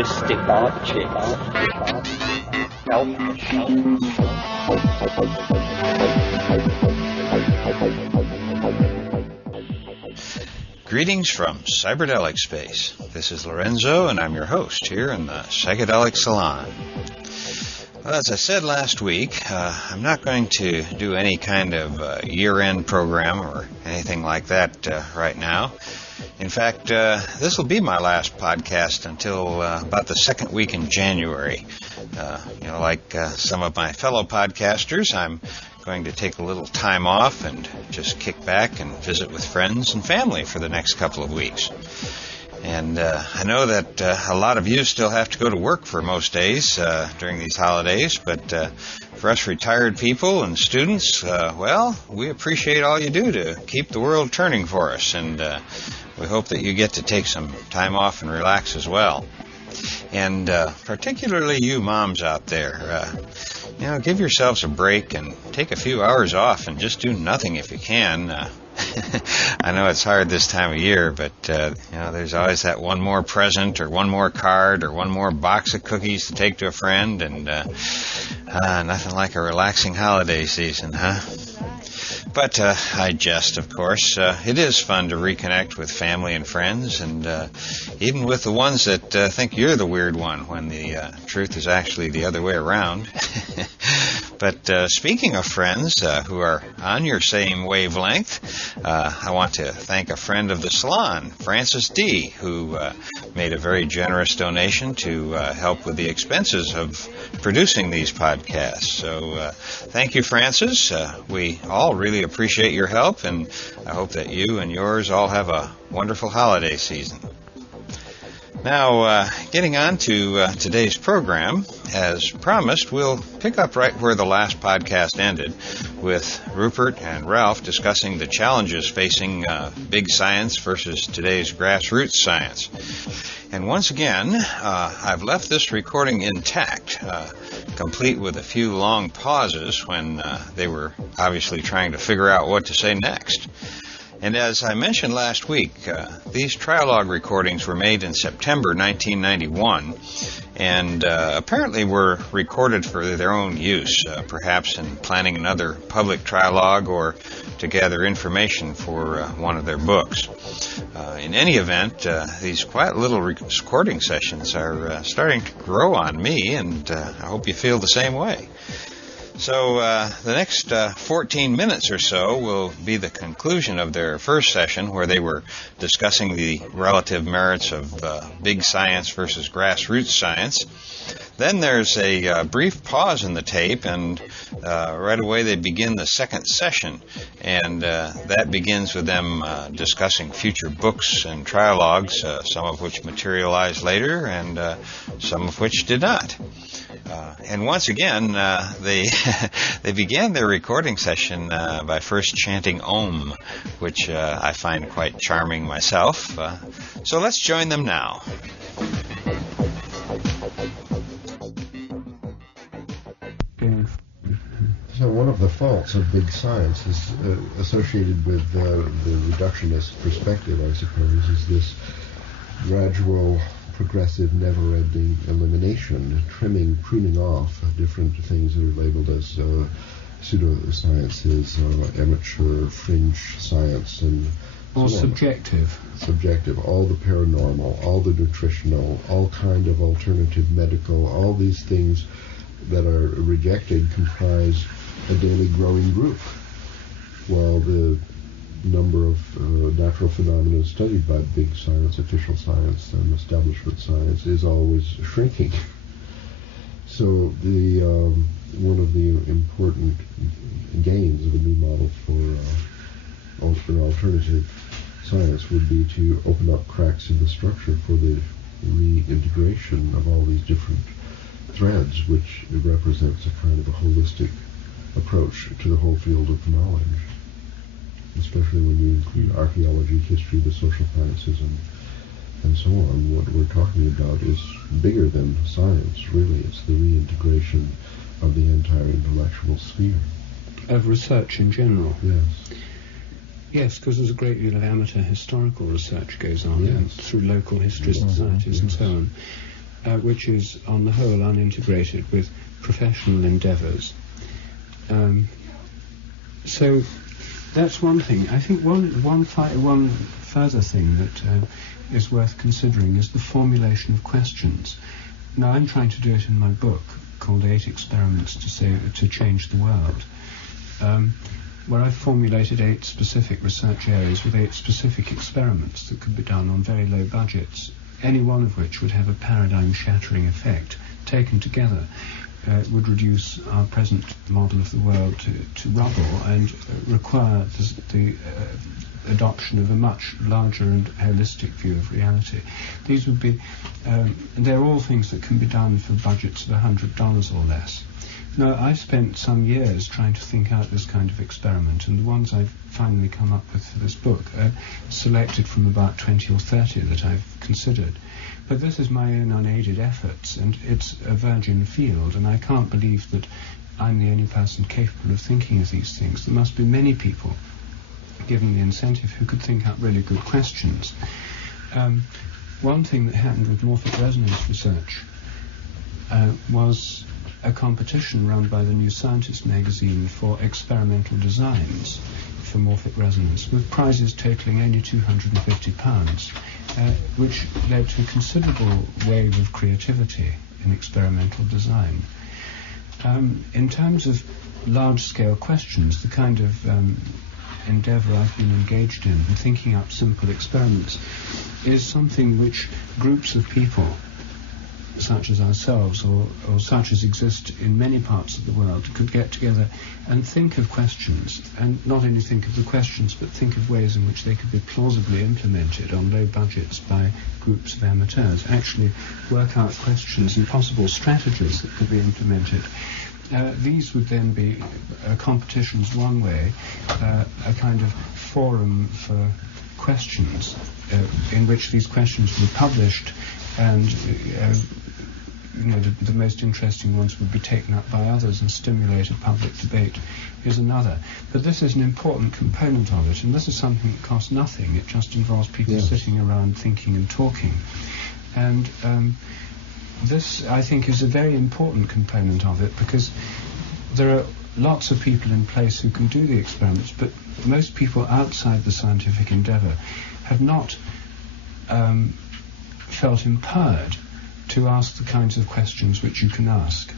linguistic objects. Greetings from Cyberdelic Space. This is Lorenzo, and I'm your host here in the Psychedelic Salon. Well, as I said last week, I'm not going to do any kind of year-end program or anything like that right now. In fact, this will be my last podcast until about the second week in January. Like some of my fellow podcasters, I'm going to take a little time off and just kick back and visit with friends and family for the next couple of weeks. And I know that a lot of you still have to go to work for most days during these holidays, but for us retired people and students, we appreciate all you do to keep the world turning for us, and we hope that you get to take some time off and relax as well. And particularly you moms out there, give yourselves a break and take a few hours off and just do nothing if you can. I know it's hard this time of year, but there's always that one more present or one more card or one more box of cookies to take to a friend, and nothing like a relaxing holiday season, huh? But I jest, of course. It is fun to reconnect with family and friends, and even with the ones that think you're the weird one when the truth is actually the other way around. But speaking of friends who are on your same wavelength, I want to thank a friend of the salon, Francis D., who made a very generous donation to help with the expenses of producing these podcasts. So thank you, Francis. We all really appreciate your help, and I hope that you and yours all have a wonderful holiday season. Now, getting on to today's program, as promised, we'll pick up right where the last podcast ended, with Rupert and Ralph discussing the challenges facing big science versus today's grassroots science. And once again, I've left this recording intact, complete with a few long pauses when they were obviously trying to figure out what to say next. And as I mentioned last week, these trialogue recordings were made in September 1991 and apparently were recorded for their own use, perhaps in planning another public trialogue or to gather information for one of their books. In any event, these quiet little recording sessions are starting to grow on me, and I hope you feel the same way. So the next 14 minutes or so will be the conclusion of their first session, where they were discussing the relative merits of big science versus grassroots science. Then there's a brief pause in the tape, and right away they begin the second session, and that begins with them discussing future books and trialogues, some of which materialized later and some of which did not. And once again, they began their recording session by first chanting Om, which I find quite charming myself. So let's join them now. So one of the faults of big science is associated with the reductionist perspective, I suppose, is this gradual, progressive, never-ending elimination, trimming, pruning off of different things that are labeled as pseudosciences, amateur, fringe science, and or subjective. Subjective, all the paranormal, all the nutritional, all kind of alternative medical, all these things that are rejected comprise a daily growing group, while the number of natural phenomena studied by big science, official science, and establishment science is always shrinking. So the one of the important gains of a new model for alternative science would be to open up cracks in the structure for the reintegration of all these different threads, which represents a kind of a holistic approach to the whole field of knowledge, especially when you include archaeology, history, the social sciences, and so on. What we're talking about is bigger than science, really. It's the reintegration of the entire intellectual sphere. Of research in general? Yes. Yes, because there's a great deal of amateur historical research goes on yes. through local history societies and so on. which is on the whole unintegrated with professional endeavours. So that's one thing. I think one further thing that is worth considering is the formulation of questions. Now, I'm trying to do it in my book called 8 Experiments to Change the World, where I've formulated 8 specific research areas with 8 specific experiments that could be done on very low budgets, any one of which would have a paradigm-shattering effect. Taken together, would reduce our present model of the world to rubble and require the adoption of a much larger and holistic view of reality. These would be, they're all things that can be done for budgets of $100 or less. Now, I've spent some years trying to think out this kind of experiment, and the ones I've finally come up with for this book are selected from about 20 or 30 that I've considered. But this is my own unaided efforts, and it's a virgin field, and I can't believe that I'm the only person capable of thinking of these things. There must be many people, given the incentive, who could think up really good questions. One thing that happened with morphic resonance research was a competition run by the New Scientist magazine for experimental designs for morphic resonance, with prizes totaling only £250, which led to a considerable wave of creativity in experimental design. In terms of large-scale questions, the kind of endeavour I've been engaged in thinking up simple experiments is something which groups of people, such as ourselves, or such as exist in many parts of the world, could get together and think of questions, and not only think of the questions, but think of ways in which they could be plausibly implemented on low budgets by groups of amateurs, actually work out questions and possible strategies that could be implemented. These would then be competitions one way, a kind of forum for questions in which these questions were published, and the most interesting ones would be taken up by others and stimulate a public debate is another. But this is an important component of it, and this is something that costs nothing. It just involves people sitting around thinking and talking. And this, I think, is a very important component of it, because there are lots of people in place who can do the experiments, but most people outside the scientific endeavour have not felt empowered to ask the kinds of questions which you can ask.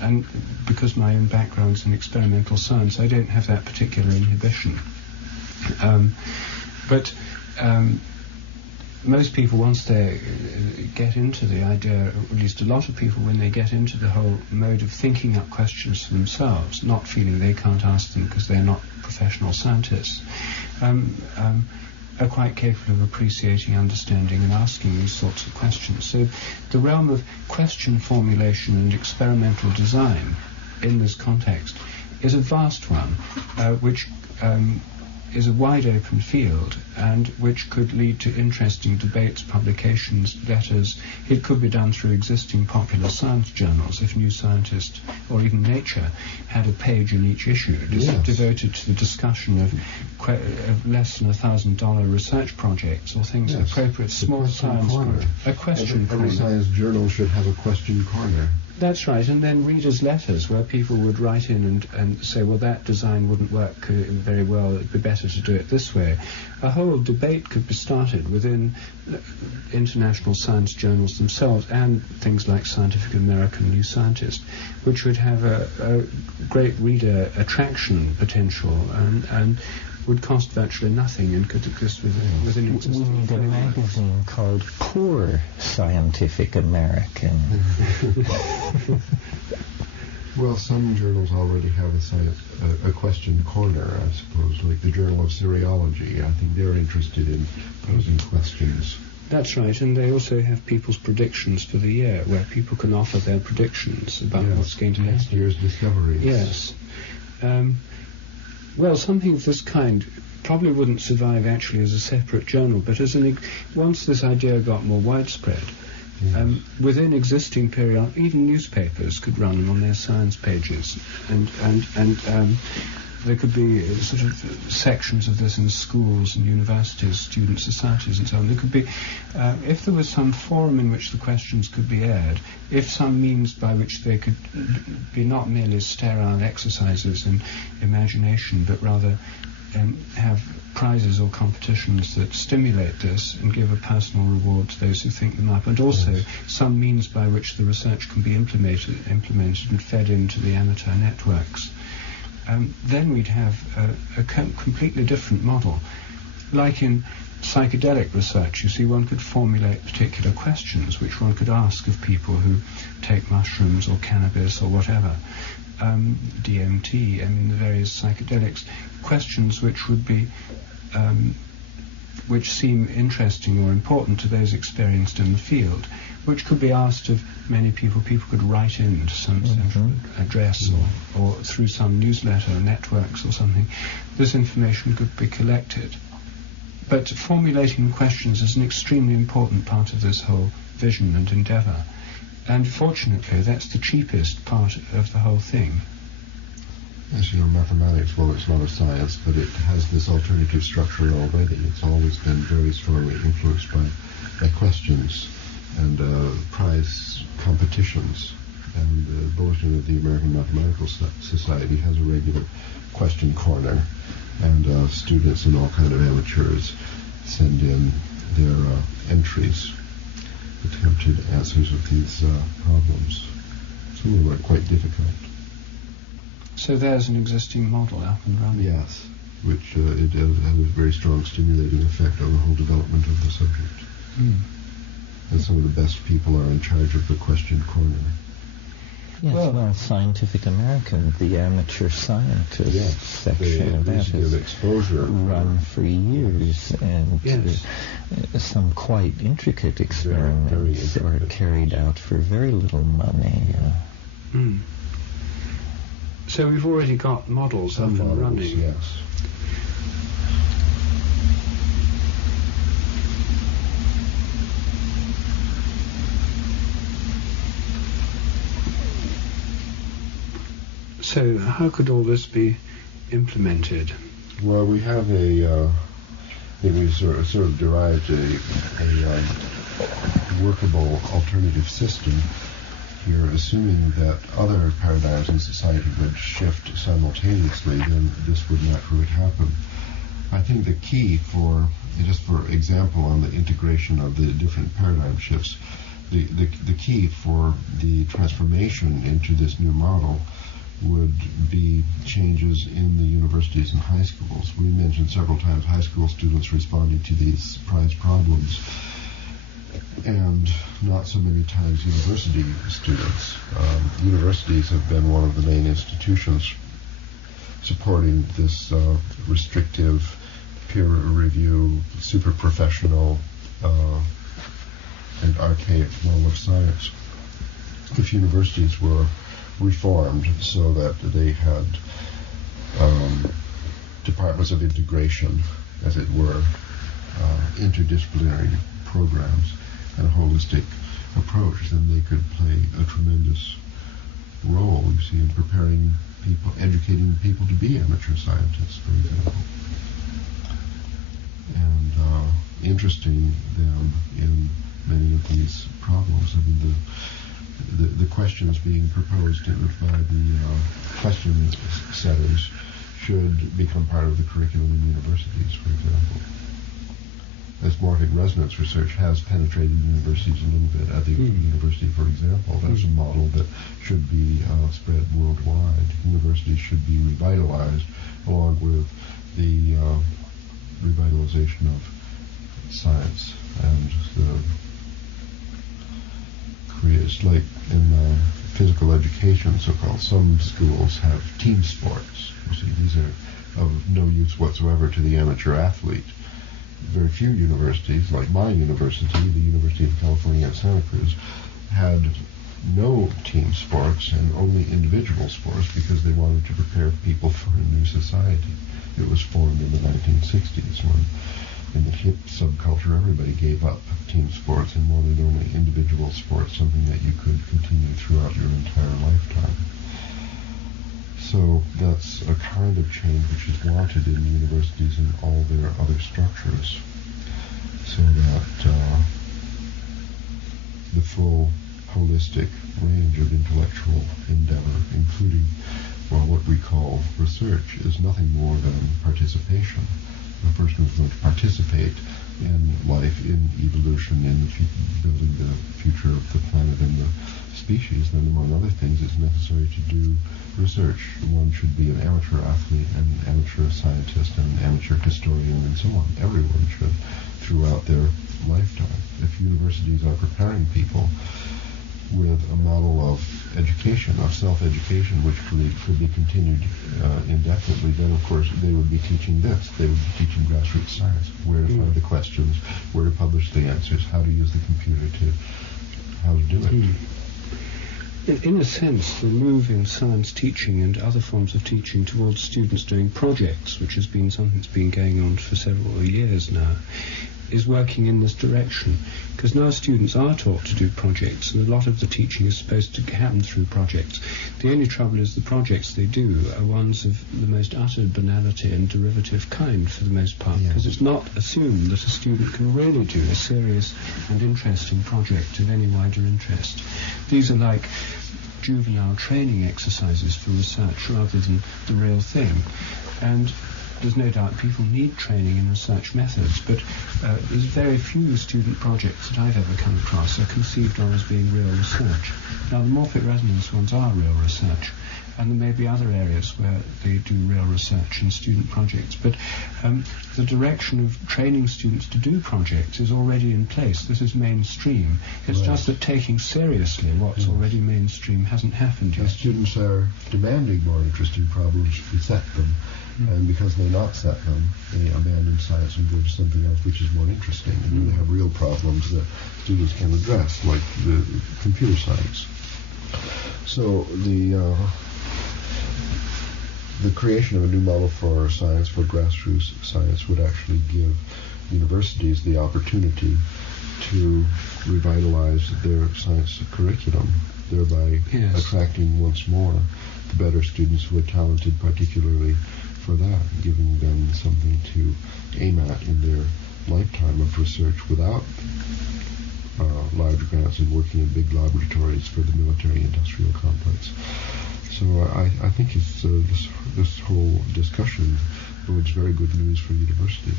And because my own background's in experimental science, I don't have that particular inhibition. But most people, once they get into the idea, or at least a lot of people, when they get into the whole mode of thinking up questions for themselves, not feeling they can't ask them because they're not professional scientists, are quite capable of appreciating, understanding, and asking these sorts of questions. So the realm of question formulation and experimental design in this context is a vast one, which is a wide open field, and which could lead to interesting debates, publications, letters. It could be done through existing popular science journals. If New Scientist or even Nature had a page in each issue devoted to the discussion of less than $1,000 research projects or things appropriate, small science corner. A question corner. Every science journal should have a question corner. That's right, and then readers' letters where people would write in and say, well, that design wouldn't work very well, it'd be better to do it this way. A whole debate could be started within international science journals themselves and things like Scientific American, New Scientist, which would have a great reader attraction potential and would cost virtually nothing and could exist within existing We need a magazine called Poor Scientific American. Well, some journals already have a question corner, I suppose, like the Journal of Seriology. I think they're interested in posing questions. That's right, and they also have people's predictions for the year, where people can offer their predictions about what's going to happen. Next year's discoveries. Yes. Well, something of this kind probably wouldn't survive actually as a separate journal, but as once this idea got more widespread, within existing even newspapers could run them on their science pages, and there could be sort of sections of this in schools and universities, student societies and so on. There could be, if there was some forum in which the questions could be aired, if some means by which they could be not merely sterile exercises in imagination, but rather have prizes or competitions that stimulate this and give a personal reward to those who think them up, and also some means by which the research can be implemented and fed into the amateur networks, then we'd have a completely different model. Like in psychedelic research, you see, one could formulate particular questions which one could ask of people who take mushrooms or cannabis or whatever, DMT, the various psychedelics, questions which would be which seem interesting or important to those experienced in the field, which could be asked of many people. People could write in to some central address or through some newsletter networks or something. This information could be collected. But formulating questions is an extremely important part of this whole vision and endeavour. And fortunately, that's the cheapest part of the whole thing. As you know, mathematics, well, it's not a science, but it has this alternative structure already. It's always been very strongly influenced by questions and prize competitions. And the Bulletin of the American Mathematical Society has a regular question corner, and students and all kind of amateurs send in their entries, attempted answers of these problems. Some of them are quite difficult. So there's an existing model up and running. Yes, which it has a very strong stimulating effect on the whole development of the subject. And some of the best people are in charge of the question corner. Yes, well, Scientific American, the amateur scientist section of that has run for years, and some quite intricate experiments are carried out for very little money. So we've already got models up and running. Yes. So how could all this be implemented? Well, we have I think we sort of derived a workable alternative system here, assuming that other paradigms in society would shift simultaneously, then this would naturally happen. I think the key for, just for example, on the integration of the different paradigm shifts, the key for the transformation into this new model would be changes in the universities and high schools. We mentioned several times high school students responding to these prize problems, and not so many times university students. Universities have been one of the main institutions supporting this restrictive, peer review, super professional, and archaic model of science. If universities were reformed so that they had departments of integration, as it were, interdisciplinary programs, and a holistic approach, then they could play a tremendous role, you see, in preparing people, educating people to be amateur scientists, for example. And interesting them in many of these problems. I mean, the questions being proposed by the question setters should become part of the curriculum in universities, for example. As morphic resonance research has penetrated universities a little bit. At the University, for example, that's a model that should be spread worldwide. Universities should be revitalized along with the revitalization of science and the it's like in physical education, so-called, some schools have team sports. You see, these are of no use whatsoever to the amateur athlete. Very few universities, like my university, the University of California at Santa Cruz, had no team sports and only individual sports because they wanted to prepare people for a new society. It was formed in the 1960s when, in the hip subculture, everybody gave up team sports and wanted only individual sports, something that you could continue throughout your entire lifetime. So that's a kind of change which is wanted in universities and all their other structures, so that the full holistic range of intellectual endeavor, including what we call research, is nothing more than participation. The person who's going to participate in life, in evolution, in building the future of the planet and the species, then among other things it's necessary to do research. One should be an amateur athlete, an amateur scientist, an amateur historian, and so on. Everyone should throughout their lifetime. If universities are preparing people with a model of education, of self-education, which could be continued indefinitely, then of course they would be teaching this. They would be teaching grassroots science, where to find the questions, where to publish the answers, how to use the computer how to do it. In a sense, the move in science teaching and other forms of teaching towards students doing projects, which has been something that's been going on for several years now, is working in this direction, because now students are taught to do projects, and a lot of the teaching is supposed to happen through projects. The only trouble is the projects they do are ones of the most utter banality and derivative kind for the most part, because it's not assumed that a student can really do a serious and interesting project of any wider interest. These are like juvenile training exercises for research rather than the real thing. And there's no doubt people need training in research methods, but there's very few student projects that I've ever come across are conceived of as being real research. Now, the morphic resonance ones are real research, and there may be other areas where they do real research in student projects, but the direction of training students to do projects is already in place. This is mainstream. It's just that taking seriously what's already mainstream hasn't happened yet. The students are demanding more interesting problems to be set them. And because they're not set them, they abandon science and go to something else which is more interesting. And they have real problems that students can address, like the computer science. So the creation of a new model for science, for grassroots science, would actually give universities the opportunity to revitalize their science curriculum, thereby attracting once more the better students who are talented particularly for that, giving them something to aim at in their lifetime of research without large grants and working in big laboratories for the military-industrial complex. So I think it's, this whole discussion bodes very good news for universities.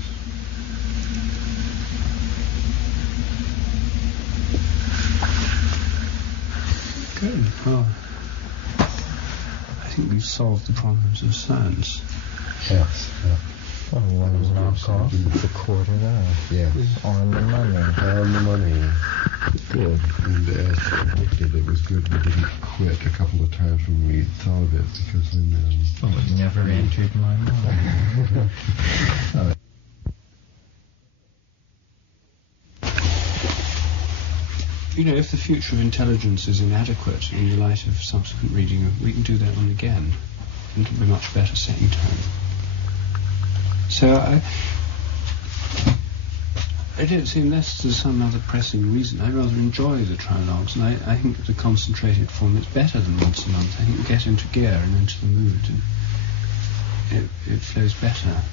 Good. Well, I think we've solved the problems of science. Yes. Well, one knock off the quarter off. Yes. On the money. On the money. Good. And as predicted, it was good we didn't quit a couple of times when we thought of it, because then... it never entered my mind. You know, if the future of intelligence is inadequate in the light of subsequent reading, we can do that one again. And it'll be much better second time. So I don't see, unless there's some other pressing reason, I rather enjoy the trilogues, and I think that the concentrated form is better than once a month. I think we get into gear and into the mood, and it flows better.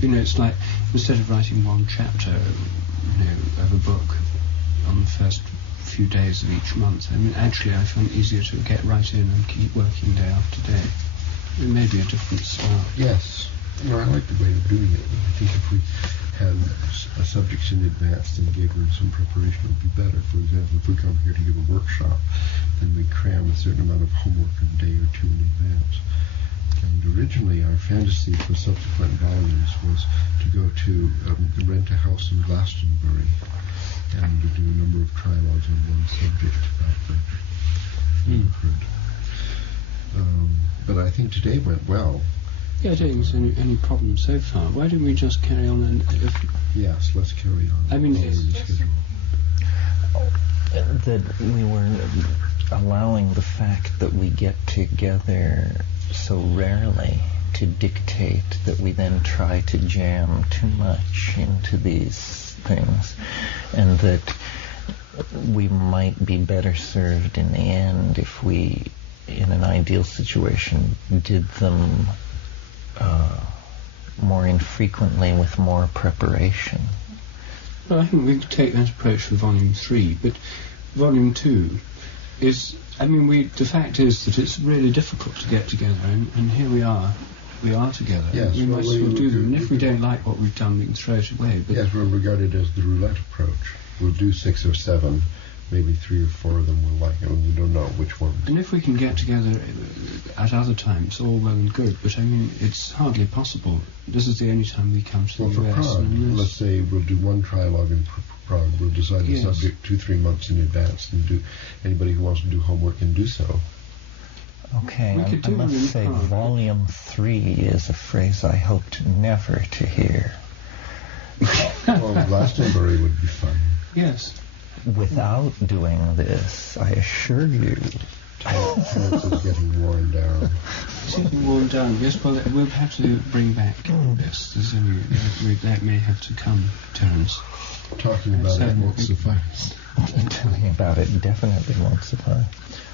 You know, it's like, instead of writing one chapter, of a book on the first few days of each month, I mean, actually I find it easier to get right in and keep working day after day. It may be a different style. Yes. No, I like the way of doing it. I think if we had subjects in advance and gave them some preparation, it would be better. For example, if we come here to give a workshop, then we cram a certain amount of homework a day or two in advance. And originally our fantasy for subsequent volumes was to go to rent a house in Glastonbury and to do a number of trilogues on one subject about the neighborhood. But I think today went well. Yeah, I don't think there's any problem so far. Why don't we just carry on and... Yes, let's carry on. I mean, that we were allowing the fact that we get together so rarely to dictate that we then try to jam too much into these things, and that we might be better served in the end if we in an ideal situation, did them more infrequently with more preparation. Well, I think we could take that approach for Volume 3, but Volume 2 is... the fact is that it's really difficult to get together, and here we are together. Yes, we might as well do them, and if we don't like what we've done, we can throw it away. But yes, we'll regard it as the roulette approach. We'll do 6 or 7, maybe 3 or 4 of them we'll like, and we don't know which one. And if we can get together at other times, all well and good, but it's hardly possible. This is the only time we come to the US. For Prague, let's say we'll do one trialogue in Prague. We'll decide the subject 2-3 months in advance, and anybody who wants to do homework can do so. Okay, I must say Volume 3 is a phrase I hoped never to hear. Well, Glastonbury would be fun. Yes. Without doing this, I assure you... This is getting worn down. It's getting worn down, yes. Well, we'll have to bring back this. That may have to come, Terence. Talking about it won't suffice. Talking about it definitely won't suffice.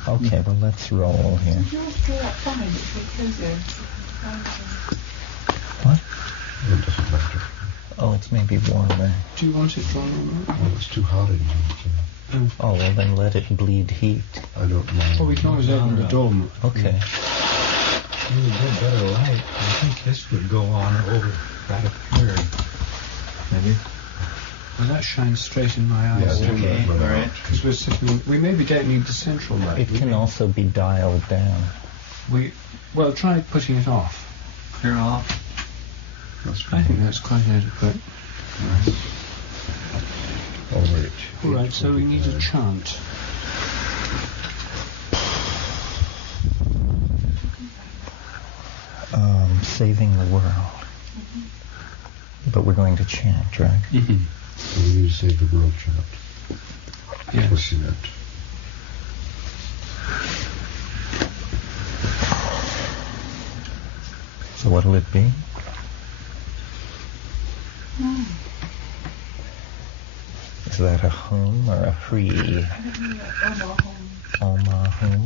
Okay, well, let's roll here. Did you want to throw that from him? What? It doesn't matter. Oh, it's maybe warmer. Do you want it drawn? Well, it's too hot in here. Oh, well, then let it bleed heat. I don't mind. Well, we can always open the door. Okay. You would get better light. I think this would go on over right up here. Maybe. Well, that shines straight in my eyes. Yeah, okay. All right. Because we're sitting... We maybe don't need the central light. It can also be dialed down. Well, try putting it off. Clear off. I think that's quite adequate. All right, so we need a chant. Saving the world. But we're going to chant, right? Mm-hmm. So we need to save the world chant. Yes. What's in it? So what'll it be? Is that a hum or a hree? Omaha.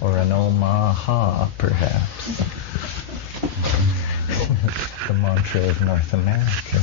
Or an Omaha, perhaps. The mantra of North America.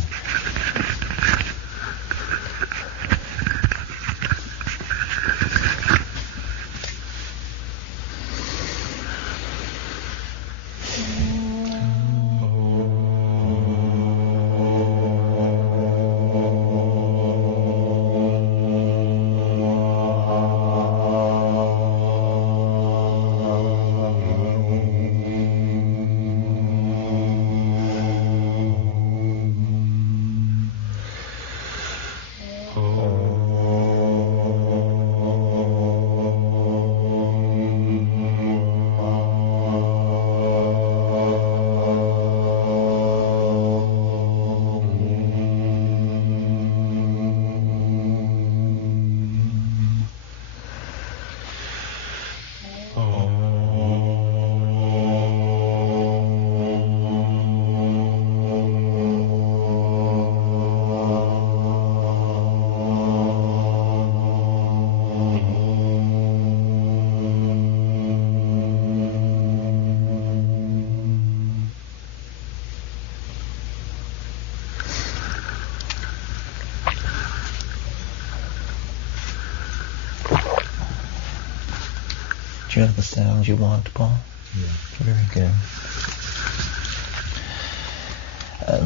Do you have the sound you want, Paul? Yeah. Very good.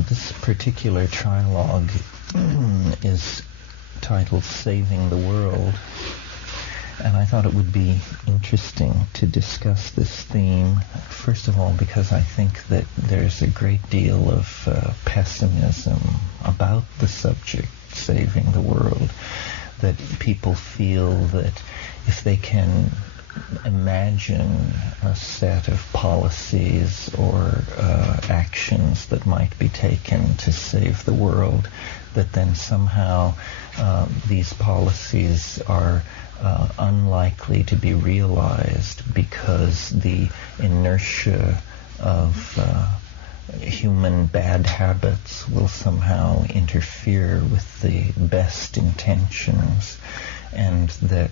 This particular trilogue is titled Saving the World, and I thought it would be interesting to discuss this theme, first of all because I think that there's a great deal of pessimism about the subject, saving the world, that people feel that if they can imagine a set of policies or actions that might be taken to save the world, that then somehow these policies are unlikely to be realized because the inertia of human bad habits will somehow interfere with the best intentions, and that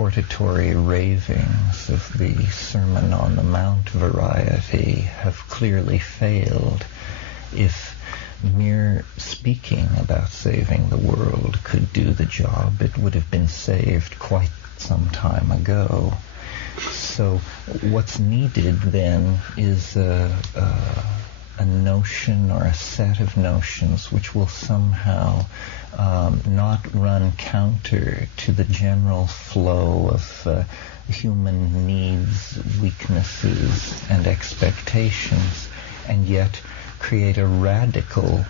hortatory ravings of the Sermon on the Mount variety have clearly failed. If mere speaking about saving the world could do the job, it would have been saved quite some time ago. So what's needed then is a notion or a set of notions which will somehow not run counter to the general flow of human needs, weaknesses, and expectations, and yet create a radical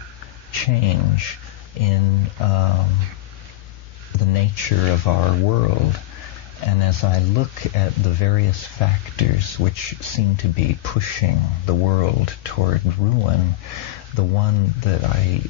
change in the nature of our world. And as I look at the various factors which seem to be pushing the world toward ruin, the one that I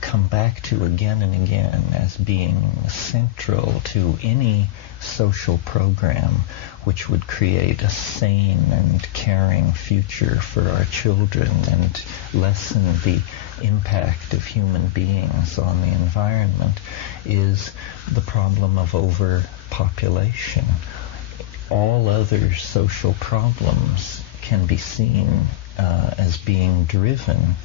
come back to again and again as being central to any social program which would create a sane and caring future for our children and lessen the impact of human beings on the environment is the problem of overpopulation. All other social problems can be seen as being driven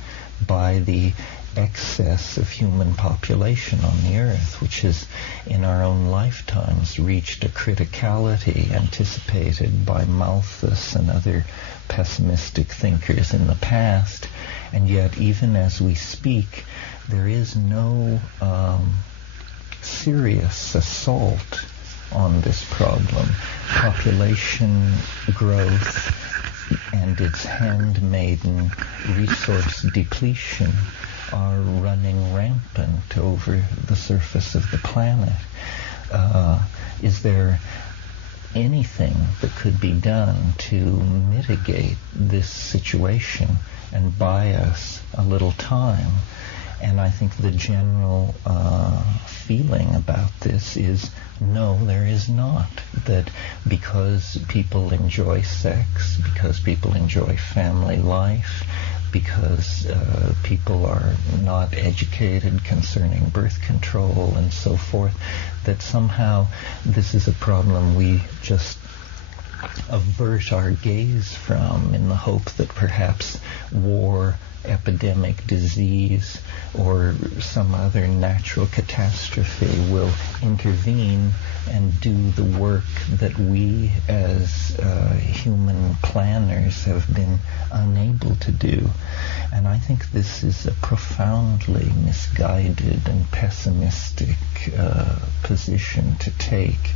by the excess of human population on the earth, which has in our own lifetimes reached a criticality anticipated by Malthus and other pessimistic thinkers in the past. And yet, even as we speak, there is no serious assault on this problem. Population growth and its handmaiden resource depletion are running rampant over the surface of the planet. Is there anything that could be done to mitigate this situation and buy us a little time? And I think the general feeling about this is no, there is not. That because people enjoy sex, because people enjoy family life, because people are not educated concerning birth control and so forth, that somehow this is a problem we just avert our gaze from in the hope that perhaps war, epidemic, disease, or some other natural catastrophe will intervene and do the work that we as human planners have been unable to do. And I think this is a profoundly misguided and pessimistic position to take.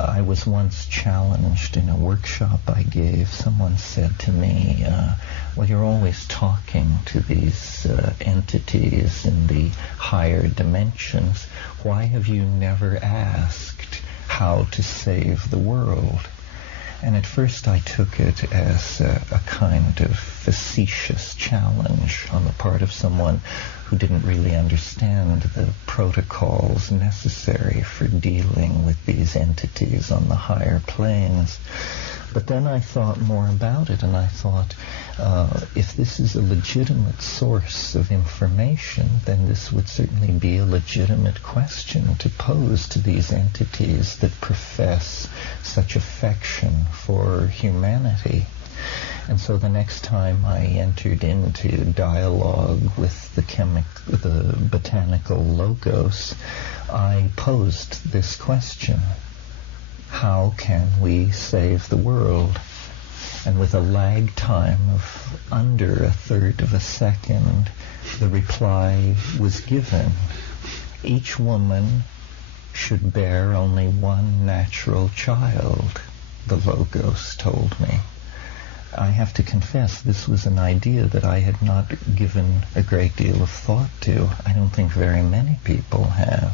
I was once challenged in a workshop I gave. Someone said to me, well, you're always talking to these entities in the higher dimensions. Why have you never asked how to save the world? And at first I took it as a kind of facetious challenge on the part of someone who didn't really understand the protocols necessary for dealing with these entities on the higher planes. But then I thought more about it, and I thought, if this is a legitimate source of information, then this would certainly be a legitimate question to pose to these entities that profess such affection for humanity. And so the next time I entered into dialogue with the botanical logos, I posed this question: how can we save the world? And with a lag time of under a third of a second, the reply was given. Each woman should bear only one natural child, the logos told me. I have to confess, this was an idea that I had not given a great deal of thought to. I don't think very many people have.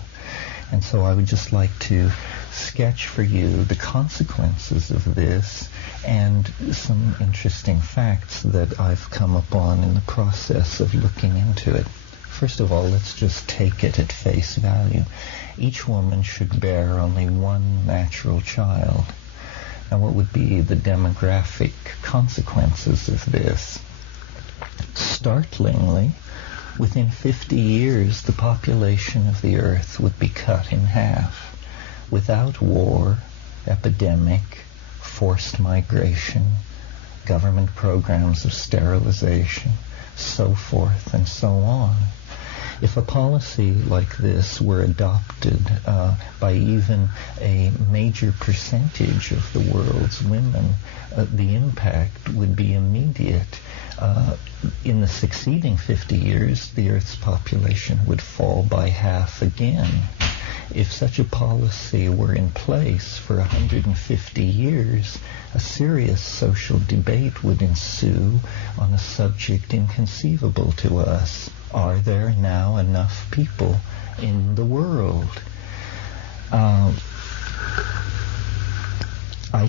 And so I would just like to sketch for you the consequences of this and some interesting facts that I've come upon in the process of looking into it. First of all, let's just take it at face value. Each woman should bear only one natural child. Now, what would be the demographic consequences of this? Startlingly, within 50 years, the population of the Earth would be cut in half. without war, epidemic, forced migration, government programs of sterilization, so forth and so on. If a policy like this were adopted by even a major percentage of the world's women, the impact would be immediate. In the succeeding 50 years, the Earth's population would fall by half again. If such a policy were in place for 150 years, a serious social debate would ensue on a subject inconceivable to us. Are there now enough people in the world? I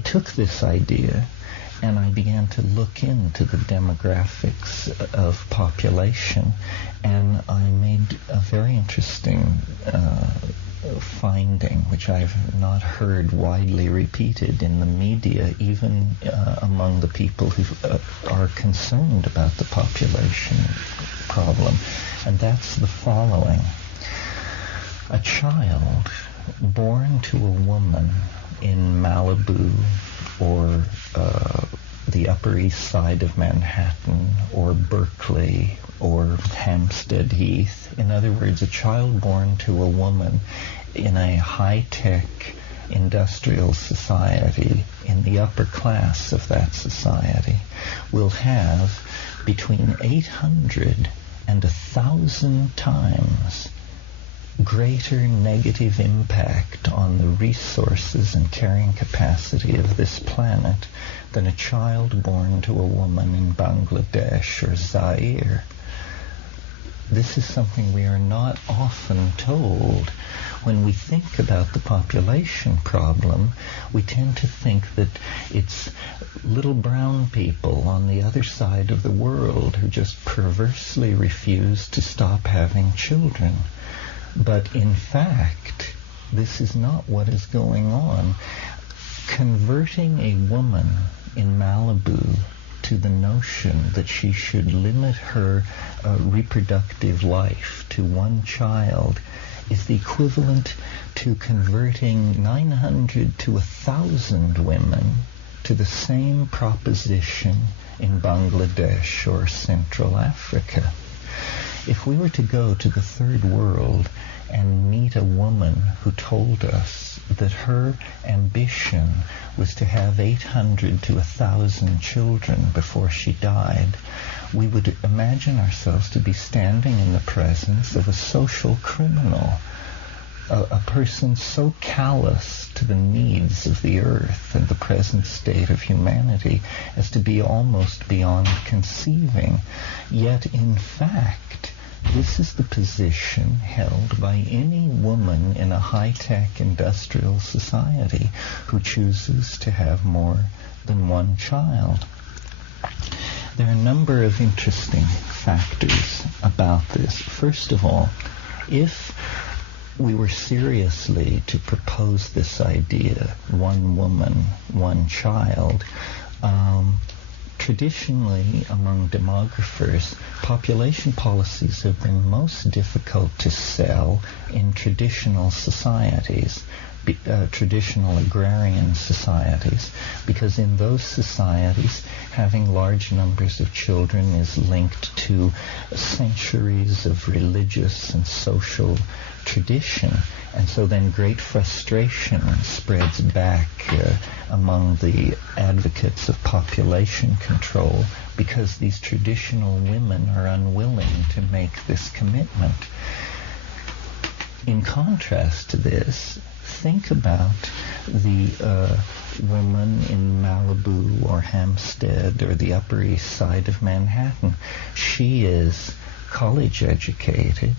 took this idea and I began to look into the demographics of population, and I made a very interesting finding, which I've not heard widely repeated in the media, even among the people who are concerned about the population problem, and that's the following. A child born to a woman in Malibu or the Upper East Side of Manhattan or Berkeley or Hampstead Heath, in other words, a child born to a woman in a high-tech industrial society, in the upper class of that society, will have between 800 and 1,000 times greater negative impact on the resources and carrying capacity of this planet than a child born to a woman in Bangladesh or Zaire. This is something we are not often told. When we think about the population problem, we tend to think that it's little brown people on the other side of the world who just perversely refuse to stop having children. But in fact, this is not what is going on. Converting a woman in Malibu to the notion that she should limit her reproductive life to one child is the equivalent to converting 900 to 1,000 women to the same proposition in Bangladesh or Central Africa. If we were to go to the third world and meet a woman who told us that her ambition was to have 800 to 1,000 children before she died, we would imagine ourselves to be standing in the presence of a social criminal, a person so callous to the needs of the earth and the present state of humanity as to be almost beyond conceiving. Yet, in fact, this is the position held by any woman in a high-tech industrial society who chooses to have more than one child. There are a number of interesting factors about this. First of all, if we were seriously to propose this idea, one woman, one child, traditionally, among demographers, population policies have been most difficult to sell in traditional societies, traditional agrarian societies, because in those societies, having large numbers of children is linked to centuries of religious and social tradition. And so then great frustration spreads back among the advocates of population control because these traditional women are unwilling to make this commitment. In contrast to this, think about the woman in Malibu or Hampstead or the Upper East Side of Manhattan. She is college educated.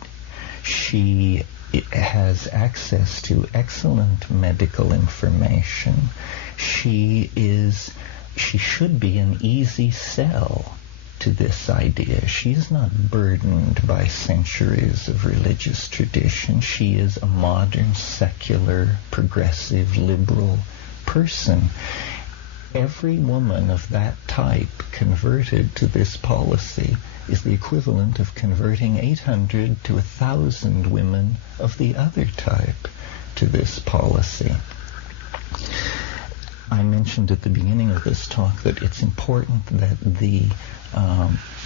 She has access to excellent medical information. She should be an easy sell to this idea. She is not burdened by centuries of religious tradition. She is a modern, secular, progressive, liberal person. every woman of that type converted to this policy is the equivalent of converting 800 to 1,000 women of the other type to this policy. I mentioned at the beginning of this talk that it's important that the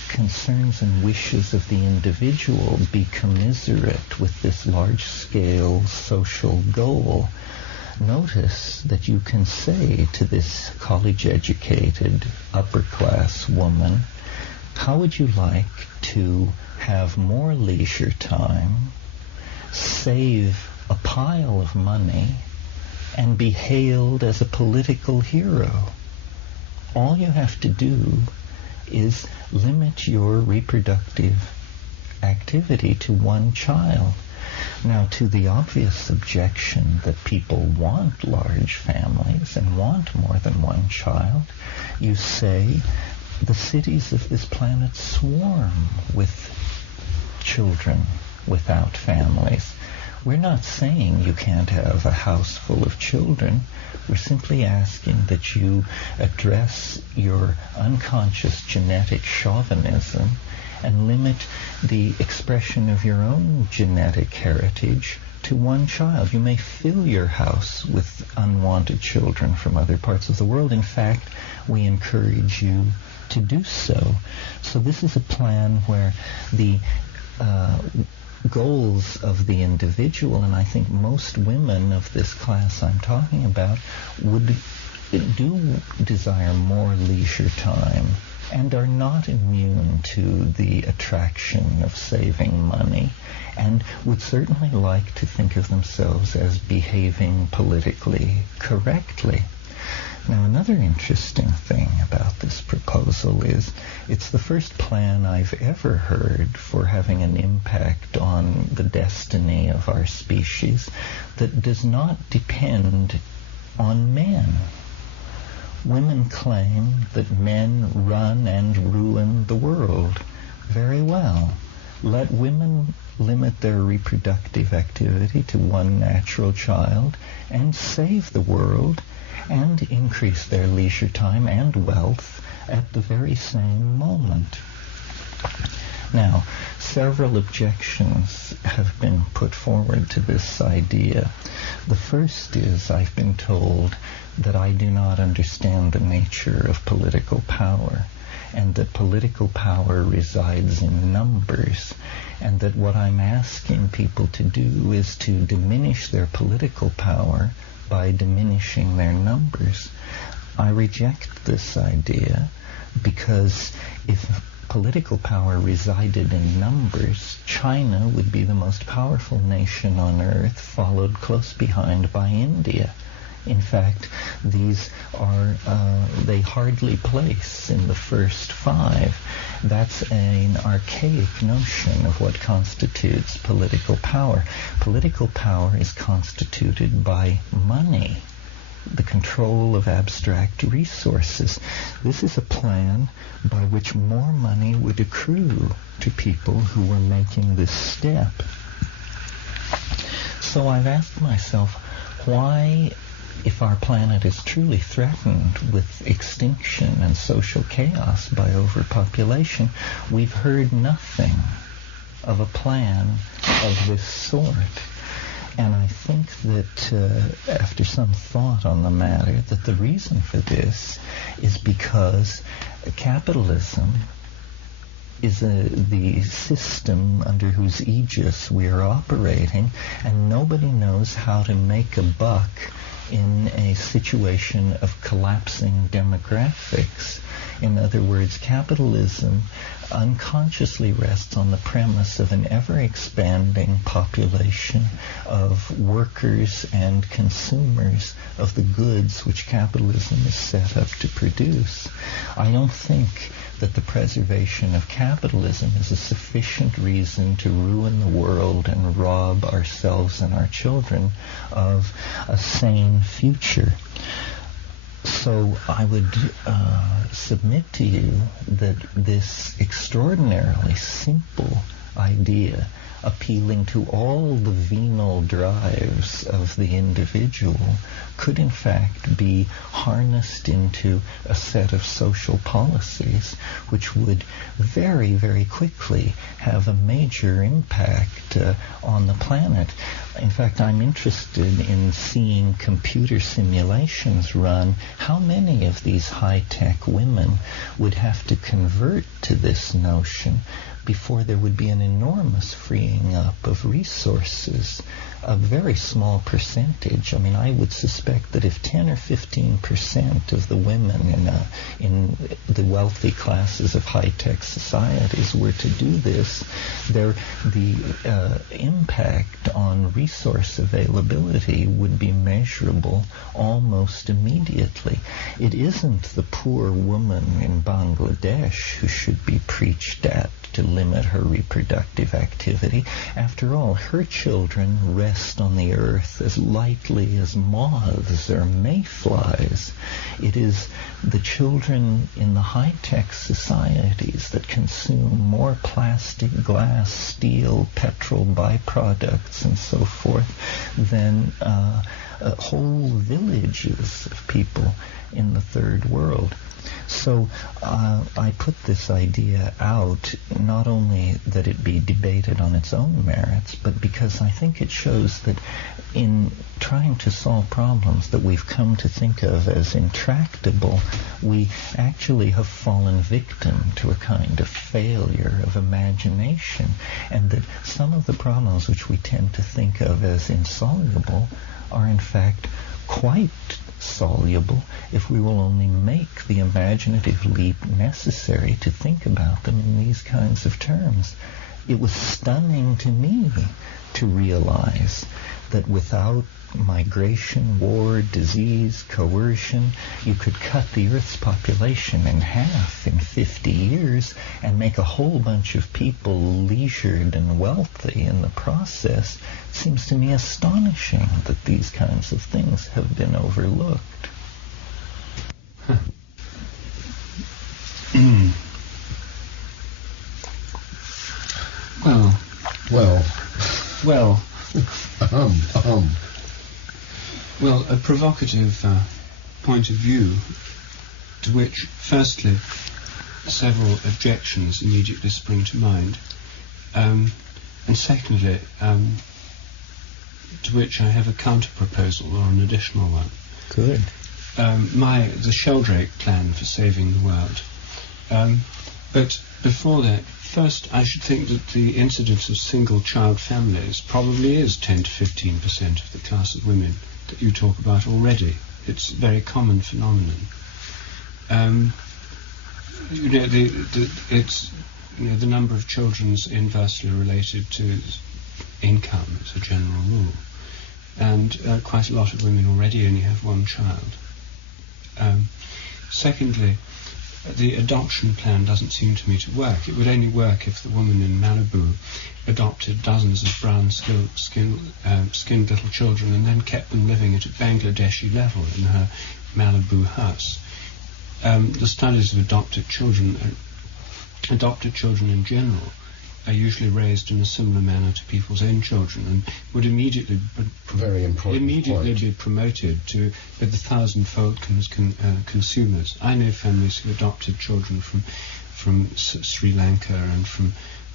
concerns and wishes of the individual be commiserate with this large-scale social goal. Notice that you can say to this college-educated, upper-class woman, how would you like to have more leisure time, save a pile of money, and be hailed as a political hero? All you have to do is limit your reproductive activity to one child. Now, to the obvious objection that people want large families and want more than one child, you say the cities of this planet swarm with children without families. We're not saying you can't have a house full of children. We're simply asking that you address your unconscious genetic chauvinism and limit the expression of your own genetic heritage to one child. You may fill your house with unwanted children from other parts of the world. In fact, we encourage you to do so. So this is a plan where the goals of the individual, and I think most women of this class I'm talking about do desire more leisure time and are not immune to the attraction of saving money, and would certainly like to think of themselves as behaving politically correctly. Now, another interesting thing about this proposal is it's the first plan I've ever heard for having an impact on the destiny of our species that does not depend on men. Women claim that men run and ruin the world. Very well. Let women limit their reproductive activity to one natural child and save the world and increase their leisure time and wealth at the very same moment. Now, several objections have been put forward to this idea. The first is I've been told that I do not understand the nature of political power, and that political power resides in numbers, and that what I'm asking people to do is to diminish their political power by diminishing their numbers. I reject this idea because if political power resided in numbers, China would be the most powerful nation on earth, followed close behind by India. In fact, these are, they hardly place in the first five. That's an archaic notion of what constitutes political power. Political power is constituted by money, the control of abstract resources. This is a plan by which more money would accrue to people who were making this step. So I've asked myself, why, if our planet is truly threatened with extinction and social chaos by overpopulation, we've heard nothing of a plan of this sort. And I think that after some thought on the matter, that the reason for this is because capitalism is the system under whose aegis we are operating, and nobody knows how to make a buck in a situation of collapsing demographics. In other words, capitalism unconsciously rests on the premise of an ever-expanding population of workers and consumers of the goods which capitalism is set up to produce. I don't think that the preservation of capitalism is a sufficient reason to ruin the world and rob ourselves and our children of a sane future. So I would submit to you that this extraordinarily simple idea appealing to all the venal drives of the individual, could in fact be harnessed into a set of social policies which would very, very quickly have a major impact on the planet. In fact, I'm interested in seeing computer simulations run. How many of these high-tech women would have to convert to this notion before there would be an enormous freeing up of resources? A very small percentage. I mean, I would suspect that if 10 or 15% of the women in the wealthy classes of high-tech societies were to do this, the impact on resource availability would be measurable almost immediately. It isn't the poor woman in Bangladesh who should be preached at to limit her reproductive activity. After all, her children rest on the earth as lightly as moths or mayflies. It is the children in the high-tech societies that consume more plastic, glass, steel, petrol byproducts, and so forth than whole villages of people in the third world. So I put this idea out, not only that it be debated on its own merits, but because I think it shows that in trying to solve problems that we've come to think of as intractable, we actually have fallen victim to a kind of failure of imagination, and that some of the problems which we tend to think of as insoluble are in fact quite soluble if we will only make the imaginative leap necessary to think about them in these kinds of terms. It was stunning to me to realize that without migration, war, disease, coercion, you could cut the Earth's population in half in 50 years and make a whole bunch of people leisured and wealthy in the process. It seems to me astonishing that these kinds of things have been overlooked. Well, a provocative point of view to which, firstly, several objections immediately spring to mind, and secondly, to which I have a counter-proposal or an additional one. Good. The Sheldrake plan for saving the world. But before that, first I should think that the incidence of single-child families probably is 10 to 15% of the class of women that you talk about already. It's a very common phenomenon. The number of children is inversely related to income as a general rule, and quite a lot of women already only have one child. Secondly, the adoption plan doesn't seem to me to work. It would only work if the woman in Malibu adopted dozens of brown-skinned little children and then kept them living at a Bangladeshi level in her Malibu house. The studies of adopted children in general are usually raised in a similar manner to people's own children, and would immediately be promoted to be the thousand-fold consumers. I know families who adopted children from Sri Lanka and from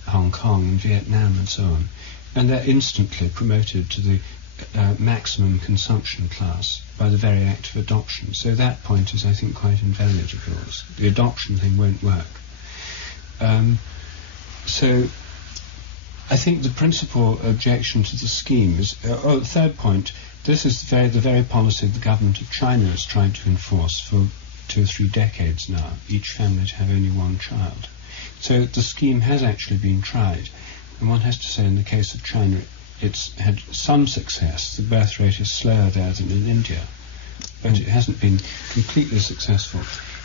Hong Kong and Vietnam and so on, and they're instantly promoted to the maximum consumption class by the very act of adoption. So that point is, I think, quite invalid of yours. The adoption thing won't work. So I think the principal objection to the scheme is, the third point, this is the very policy the government of China has tried to enforce for 2 or 3 decades now, each family to have only one child. So the scheme has actually been tried, and one has to say in the case of China it's had some success. The birth rate is slower there than in India, but it hasn't been completely successful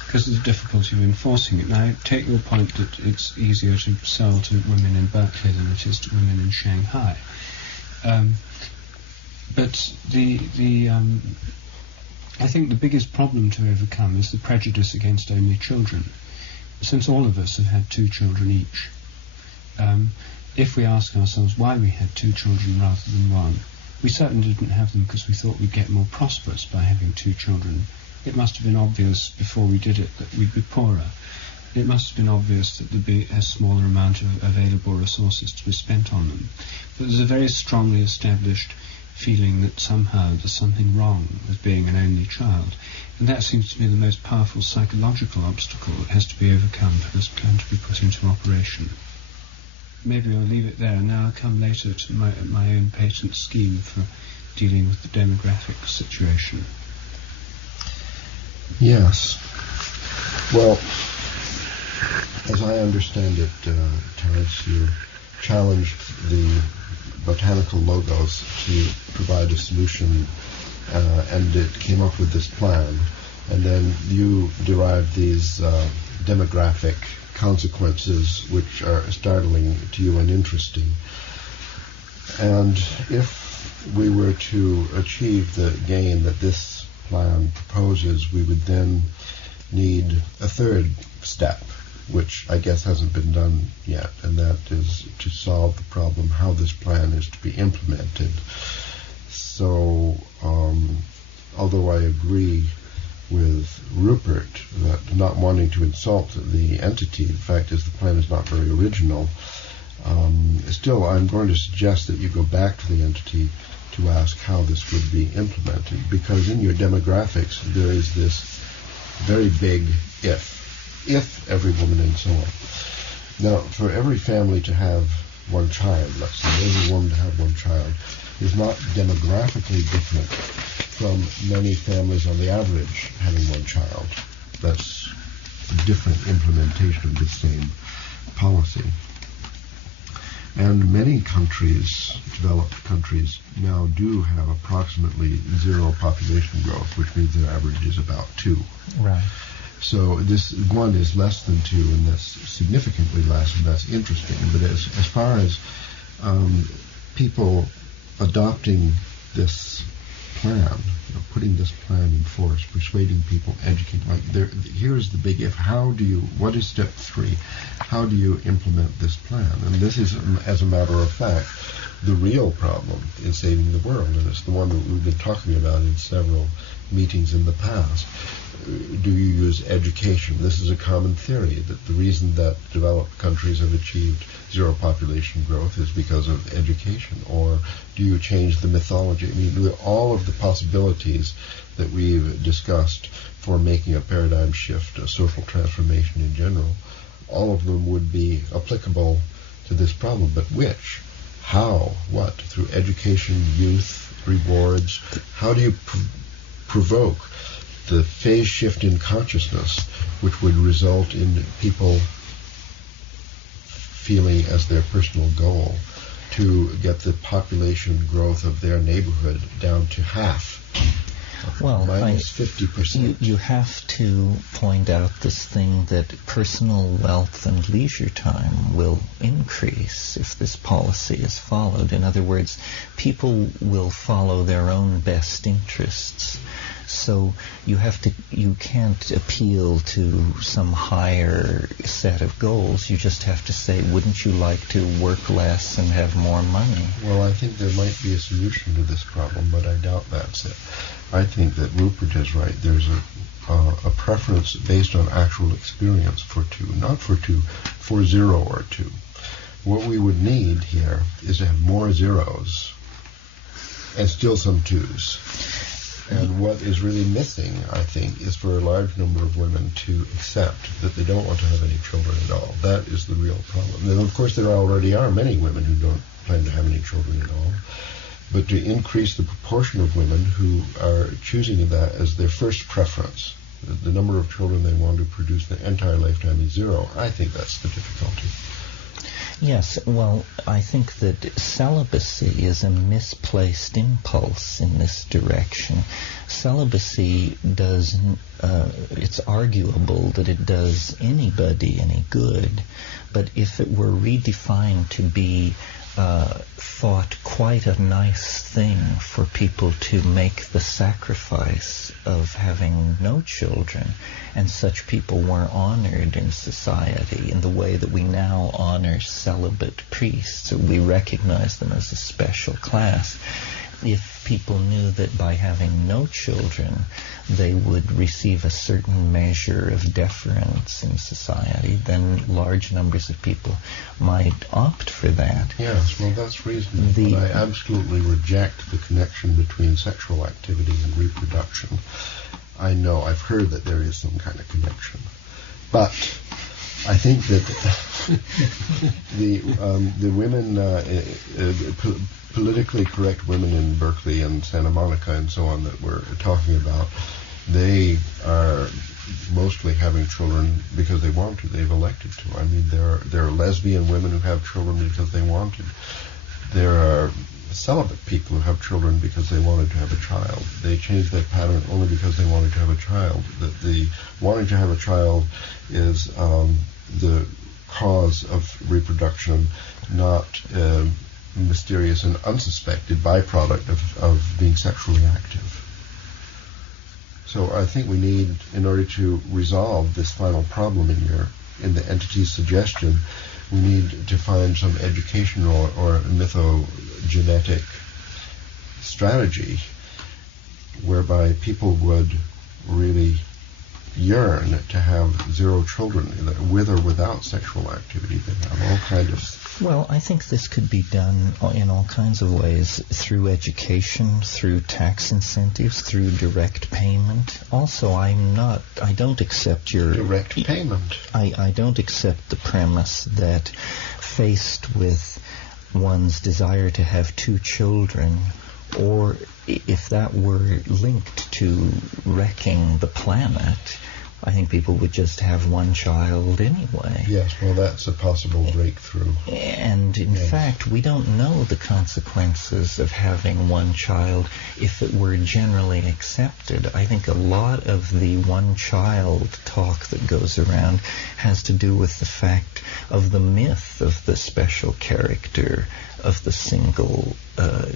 because of the difficulty of enforcing it. Now, I take your point that it's easier to sell to women in Berkeley than it is to women in Shanghai. But I think the biggest problem to overcome is the prejudice against only children. Since all of us have had 2 children each, if we ask ourselves why we had 2 children rather than 1, we certainly didn't have them because we thought we'd get more prosperous by having 2 children. It must have been obvious before we did it that we'd be poorer. It must have been obvious that there'd be a smaller amount of available resources to be spent on them. But there's a very strongly established feeling that somehow there's something wrong with being an only child. And that seems to be the most powerful psychological obstacle that has to be overcome for this plan to be put into operation. Maybe I'll leave it there, and now I'll come later to my own patent scheme for dealing with the demographic situation. Yes. Well, as I understand it, Terence, you challenged the botanical logos to provide a solution, and it came up with this plan, and then you derived these demographic consequences which are startling to you and interesting. And if we were to achieve the gain that this plan proposes, we would then need a third step, which I guess hasn't been done yet, and that is to solve the problem how this plan is to be implemented. So, although I agree with Rupert that not wanting to insult the entity, the fact is the plan is not very original, still I'm going to suggest that you go back to the entity to ask how this would be implemented, because in your demographics there is this very big if every woman and so on. Now, for every family to have 1 child, let's say, every woman to have 1 child, is not demographically different from many families on the average having 1 child. That's a different implementation of the same policy. And many countries, developed countries, now do have approximately 0 population growth, which means their average is about 2. Right. So this 1 is less than 2, and that's significantly less, and that's interesting. But as far as people adopting this plan, putting this plan in force, persuading people, educating, here's the big if. What is step 3? How do you implement this plan? And this is, as a matter of fact, the real problem in saving the world, and it's the one that we've been talking about in several meetings in the past. Do you use education? This is a common theory, that the reason that developed countries have achieved 0 population growth is because of education. Or do you change the mythology? I mean, all of the possibilities that we've discussed for making a paradigm shift, a social transformation in general, all of them would be applicable to this problem. But which? How? What? Through education, youth, rewards? How do you provoke the phase shift in consciousness which would result in people feeling as their personal goal to get the population growth of their neighborhood down to half? Well, minus 50%. You have to point out this thing that personal wealth and leisure time will increase if this policy is followed. In other words, people will follow their own best interests. So you can't appeal to some higher set of goals. You just have to say, wouldn't you like to work less and have more money? Well, I think there might be a solution to this problem, but I doubt that's it. I think that Rupert is right. There's a preference based on actual experience for 2, not for 2, for 0 or 2. What we would need here is to have more 0s and still some 2s. And what is really missing, I think, is for a large number of women to accept that they don't want to have any children at all. That is the real problem. And of course, there already are many women who don't plan to have any children at all. But to increase the proportion of women who are choosing that as their first preference, the number of children they want to produce their entire lifetime is 0, I think that's the difficulty. Yes, well, I think that celibacy is a misplaced impulse in this direction. Celibacy doesn't, it's arguable that it does anybody any good, but if it were redefined to be thought quite a nice thing for people to make the sacrifice of having no children, and such people were honored in society in the way that we now honor celibate priests. We recognize them as a special class. If people knew that by having no children they would receive a certain measure of deference in society, then large numbers of people might opt for that. Yes, well, that's reasonable. But I absolutely reject the connection between sexual activity and reproduction. I know, I've heard that there is some kind of connection. But I think that the women, politically correct women in Berkeley and Santa Monica and so on that we're talking about, they are mostly having children because they want to. They've elected to. I mean, there are lesbian women who have children because they wanted. There are celibate people who have children because they wanted to have a child. They changed that pattern only because they wanted to have a child. The wanting to have a child is the cause of reproduction, not mysterious and unsuspected byproduct of being sexually active. So I think we need, in order to resolve this final problem in the entity's suggestion, we need to find some educational or mythogenetic strategy whereby people would really yearn to have zero children, with or without sexual activity. They have all kinds of... Well, I think this could be done in all kinds of ways, through education, through tax incentives, through direct payment. Also, I don't accept your... Direct payment. I don't accept the premise that faced with one's desire to have two children, or if that were linked to wrecking the planet, I think people would just have one child anyway. Yes, well, that's a possible breakthrough. And in fact, we don't know the consequences of having one child if it were generally accepted. I think a lot of the one-child talk that goes around has to do with the fact of the myth of the special character of the single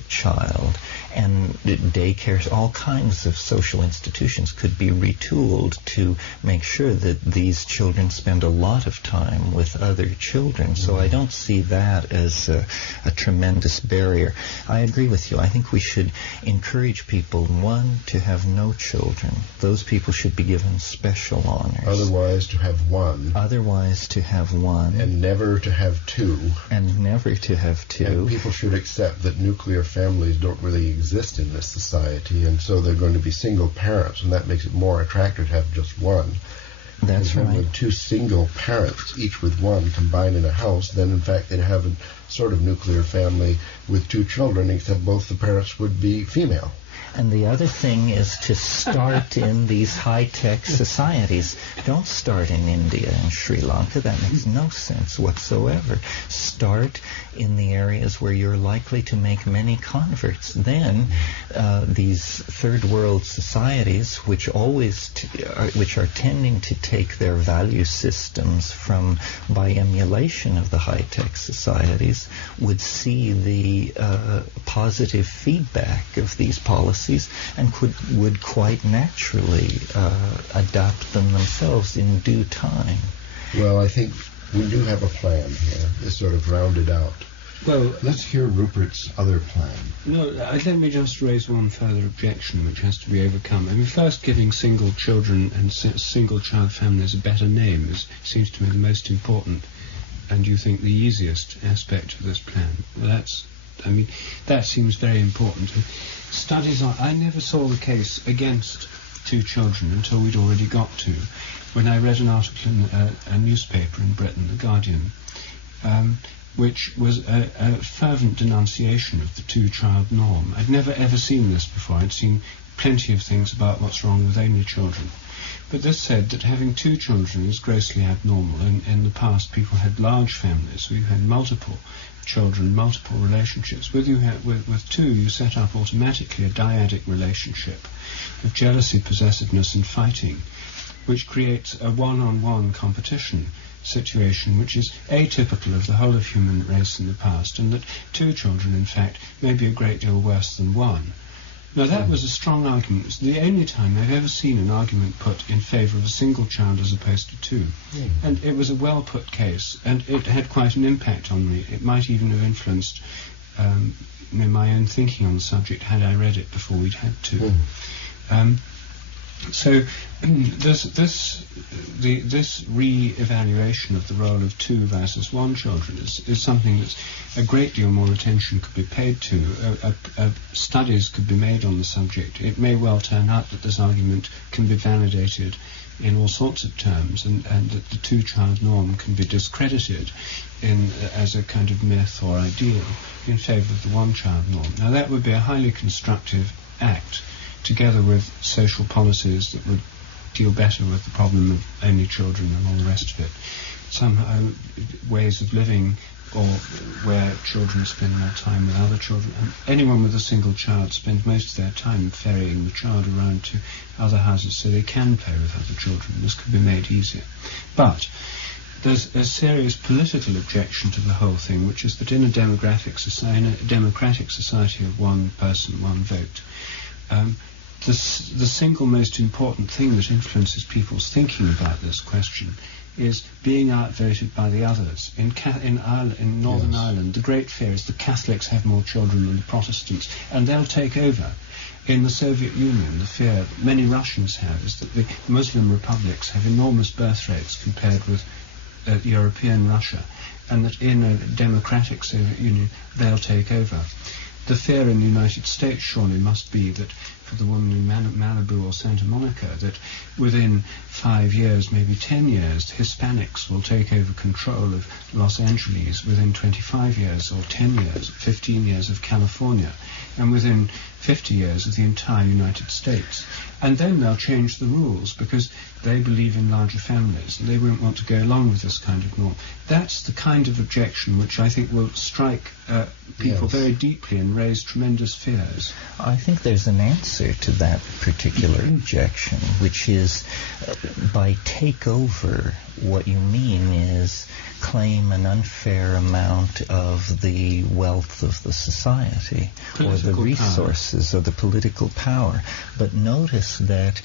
child. And daycares, all kinds of social institutions could be retooled to make sure that these children spend a lot of time with other children. So I don't see that as a tremendous barrier. I agree with you. I think we should encourage people, one, to have no children. Those people should be given special honors. Otherwise, to have one. Otherwise, to have one. And never to have two. And never to have two. And people should accept that nuclear families don't really exist in this society, and so they're going to be single parents, and that makes it more attractive to have just one. That's right. With two single parents, each with one, combined in a house, then in fact they'd have a sort of nuclear family with two children, except both the parents would be female. And the other thing is to start in these high-tech societies. Don't start in India and Sri Lanka. That makes no sense whatsoever. Start in the areas where you're likely to make many converts. Then these third-world societies, which are tending to take their value systems by emulation of the high-tech societies, would see the positive feedback of these policies and would quite naturally adopt them themselves in due time. Well, I think we do have a plan here. It's sort of rounded out. Well, let's hear Rupert's other plan. No, let me just raise one further objection which has to be overcome. I mean, first, giving single children and single-child families a better name seems to me the most important, and you think the easiest aspect of this plan. That seems very important. Studies on... I never saw the case against two children until we'd already got to, when I read an article in a newspaper in Britain, The Guardian, which was a fervent denunciation of the two-child norm. I'd never ever seen this before. I'd seen plenty of things about what's wrong with only children. But this said that having two children is grossly abnormal. In the past, people had large families. We had multiple children, multiple relationships. With two, you set up automatically a dyadic relationship of jealousy, possessiveness, and fighting, which creates a one-on-one competition. situation which is atypical of the whole of human race in the past, and that 2 children, in fact, may be a great deal worse than 1. Now, that was a strong argument. It's the only time I've ever seen an argument put in favour of a single child as opposed to 2. And it was a well-put case, and it had quite an impact on me. It might even have influenced my own thinking on the subject had I read it before we'd had to. So this re-evaluation of the role of 2 versus 1 children is something that a great deal more attention could be paid to. Studies could be made on the subject. It may well turn out that this argument can be validated in all sorts of terms, and that the 2-child norm can be discredited as a kind of myth or ideal in favour of the 1-child norm. Now, that would be a highly constructive act, together with social policies that would deal better with the problem of only children and all the rest of it. Some ways of living, or where children spend more time with other children. And anyone with a single child spends most of their time ferrying the child around to other houses so they can play with other children. This could be made easier. But there's a serious political objection to the whole thing, which is that in a democratic society of 1 person, 1 vote, the single most important thing that influences people's thinking about this question is being outvoted by the others. In Northern Ireland, the great fear is the Catholics have more children than the Protestants, and they'll take over. In the Soviet Union, the fear many Russians have is that the Muslim republics have enormous birth rates compared with European Russia, and that in a democratic Soviet Union, they'll take over. The fear in the United States surely must be that for the woman in Malibu or Santa Monica, that within 5 years, maybe 10 years, Hispanics will take over control of Los Angeles, within 25 years or 10 years, 15 years of California, and within 50 years of the entire United States. And then they'll change the rules because they believe in larger families and they won't want to go along with this kind of norm. That's the kind of objection which I think will strike people very deeply and raise tremendous fears. I think there's an answer to that particular objection, which is by take over, what you mean is claim an unfair amount of the wealth of the society, or the resources, or the political power. But notice that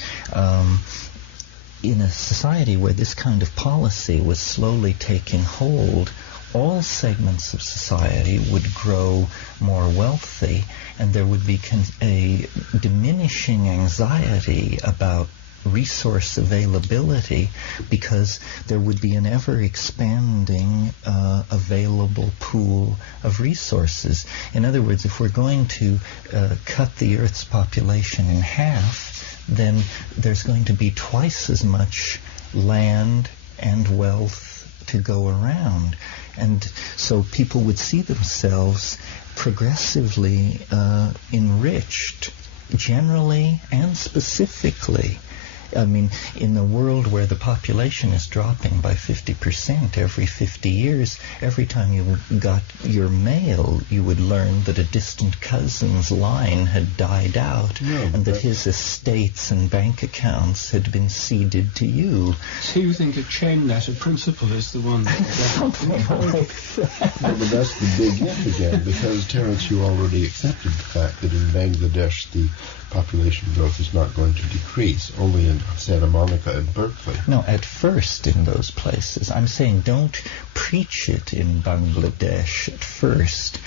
in a society where this kind of policy was slowly taking hold, all segments of society would grow more wealthy, and there would be a diminishing anxiety about resource availability, because there would be an ever-expanding available pool of resources. In other words, if we're going to cut the Earth's population in half, then there's going to be twice as much land and wealth to go around. And so people would see themselves progressively enriched, generally and specifically. I mean, in the world where the population is dropping by 50% every 50 years, every time you got your mail, you would learn that a distant cousin's line had died out, and that his estates and bank accounts had been ceded to you. So you think a chain letter principle is the one that... But that's the big if again, because, Terence, you already accepted the fact that in Bangladesh the population growth is not going to decrease, only in Santa Monica and Berkeley. No, at first in those places. I'm saying don't preach it in Bangladesh at first.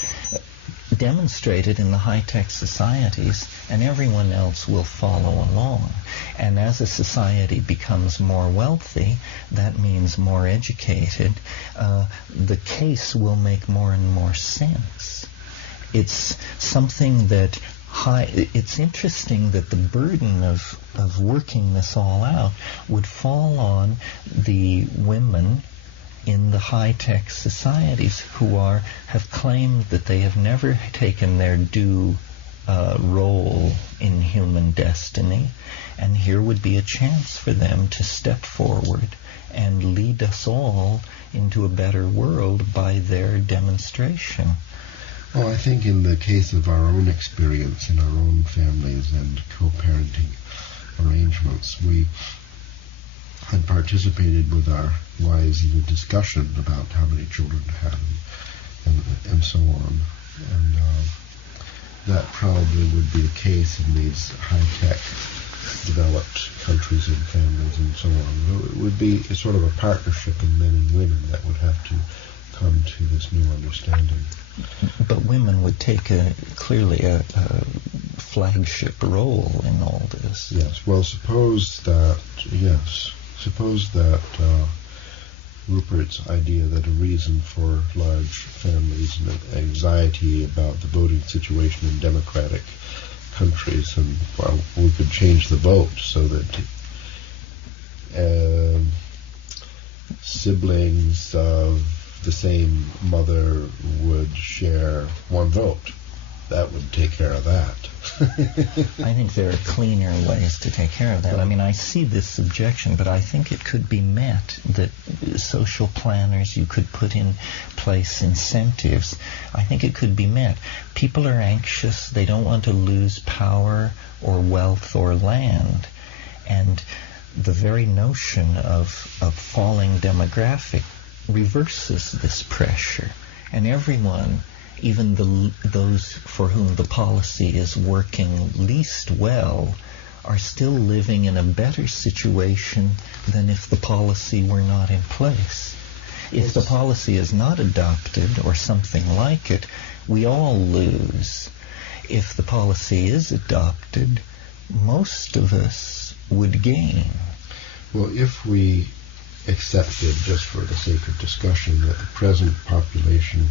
Demonstrate it in the high-tech societies, and everyone else will follow along. And as a society becomes more wealthy, that means more educated, the case will make more and more sense. It's something that it's interesting that the burden of working this all out would fall on the women in the high-tech societies who have claimed that they have never taken their due role in human destiny, and here would be a chance for them to step forward and lead us all into a better world by their demonstration. Well, I think in the case of our own experience in our own families and co-parenting arrangements, had participated with our wives in a discussion about how many children to have and so on. And that probably would be the case in these high-tech developed countries and families and so on. It would be a sort of a partnership of men and women that would have to come to this new understanding. But women would take clearly a flagship role in all this. Yes. Well, suppose that Rupert's idea that a reason for large families and anxiety about the voting situation in democratic countries, and well, we could change the vote so that siblings of the same mother would share one vote. That would take care of that. I think there are cleaner ways to take care of that. I mean, I see this objection, but I think it could be met, that social planners, you could put in place incentives. I think it could be met. People are anxious. They don't want to lose power or wealth or land. And the very notion of falling demographic reverses this pressure. And everyone, even those for whom the policy is working least well, are still living in a better situation than if the policy were not in place. If the policy is not adopted, or something like it, we all lose. If the policy is adopted, most of us would gain. Well, if we accepted, just for the sake of discussion, that the present population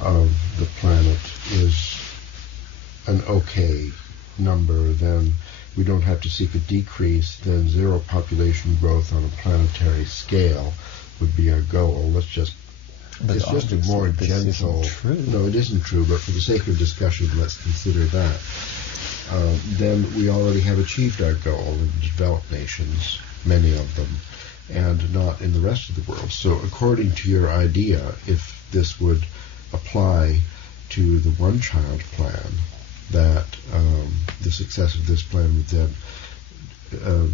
of the planet is an okay number, then we don't have to seek a decrease, then zero population growth on a planetary scale would be our goal. It's just a more gentle... No, it isn't true, but for the sake of discussion, let's consider that. Then we already have achieved our goal in developed nations, many of them, and not in the rest of the world. So according to your idea, if this would apply to the one-child plan, that the success of this plan would then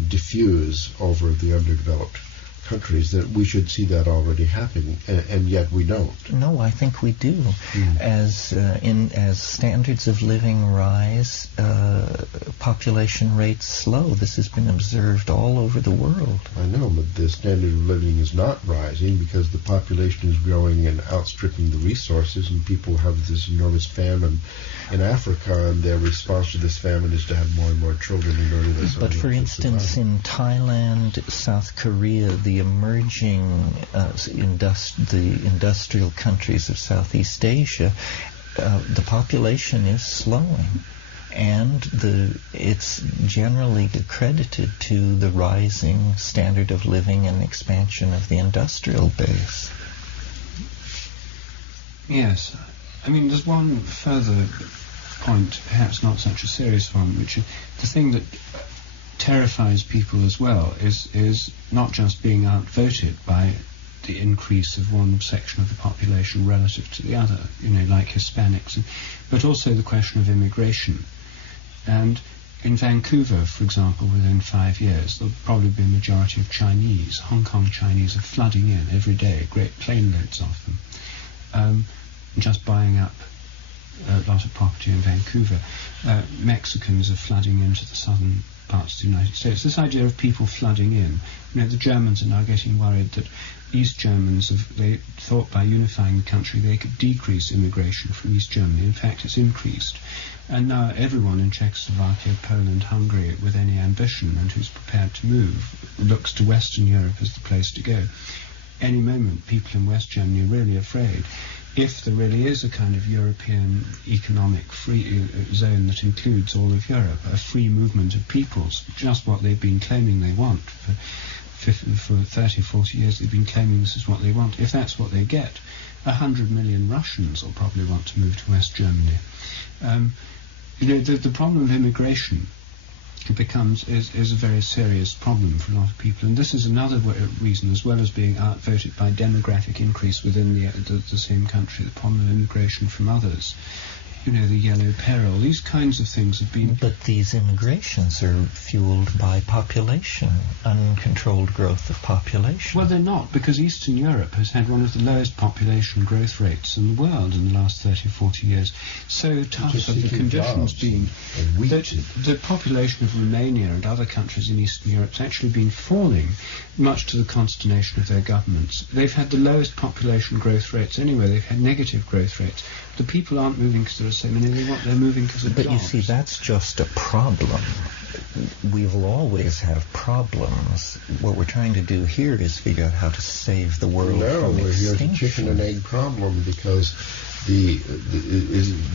diffuse over the underdeveloped countries, that we should see that already happening, and yet we don't. No, I think we do. As standards of living rise, population rates slow. This has been observed all over the world. I know, but the standard of living is not rising because the population is growing and outstripping the resources, and people have this enormous famine in Africa, and their response to this famine is to have more and more children in order to... But for instance, in Thailand, South Korea, the emerging the industrial countries of Southeast Asia, the population is slowing, and it's generally accredited to the rising standard of living and expansion of the industrial base. Yes. I mean, there's one further point, perhaps not such a serious one, which is the thing that terrifies people as well is not just being outvoted by the increase of one section of the population relative to the other, like Hispanics, but also the question of immigration. And in Vancouver, for example, within 5 years, there'll probably be a majority of Chinese. Hong Kong Chinese are flooding in every day, great plane loads of them, just buying up a lot of property in Vancouver. Mexicans are flooding into the southern parts of the United States. This idea of people flooding in, the Germans are now getting worried that East Germans, they thought by unifying the country they could decrease immigration from East Germany. In fact, it's increased. And now everyone in Czechoslovakia, Poland, Hungary, with any ambition and who's prepared to move, looks to Western Europe as the place to go. Any moment, people in West Germany are really afraid. If there really is a kind of European economic free zone that includes all of Europe, a free movement of peoples, just what they've been claiming they want. For 30, 40 years they've been claiming this is what they want. If that's what they get, 100 million Russians will probably want to move to West Germany. The problem of immigration is a very serious problem for a lot of people, and this is another reason, as well as being outvoted by demographic increase within the same country, the problem of immigration from others the yellow peril. These kinds of things have been... But these immigrations are fueled by population, uncontrolled growth of population. Well, they're not, because Eastern Europe has had one of the lowest population growth rates in the world in the last 30 or 40 years. So tough have the conditions been that the population of Romania and other countries in Eastern Europe has actually been falling, much to the consternation of their governments. They've had the lowest population growth rates anyway. They've had negative growth rates. The people aren't moving because there are so many. They're moving because of jobs. But you see, that's just a problem. We will always have problems. What we're trying to do here is figure out how to save the world from extinction. Here's a chicken and egg problem, because the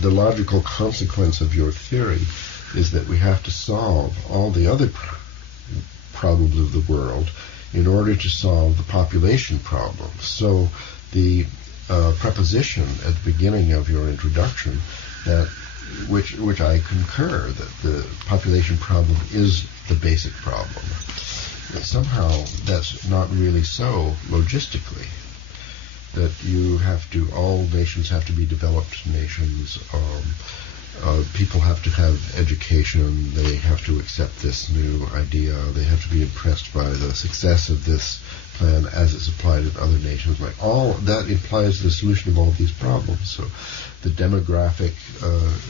logical consequence of your theory is that we have to solve all the other problems of the world in order to solve the population problem. So the preposition at the beginning of your introduction, that which I concur, that the population problem is the basic problem. Somehow that's not really so logistically. That all nations have to be developed nations. People have to have education. They have to accept this new idea. They have to be impressed by the success of this plan as it's applied in other nations. Like, all that implies the solution of all of these problems. So the demographic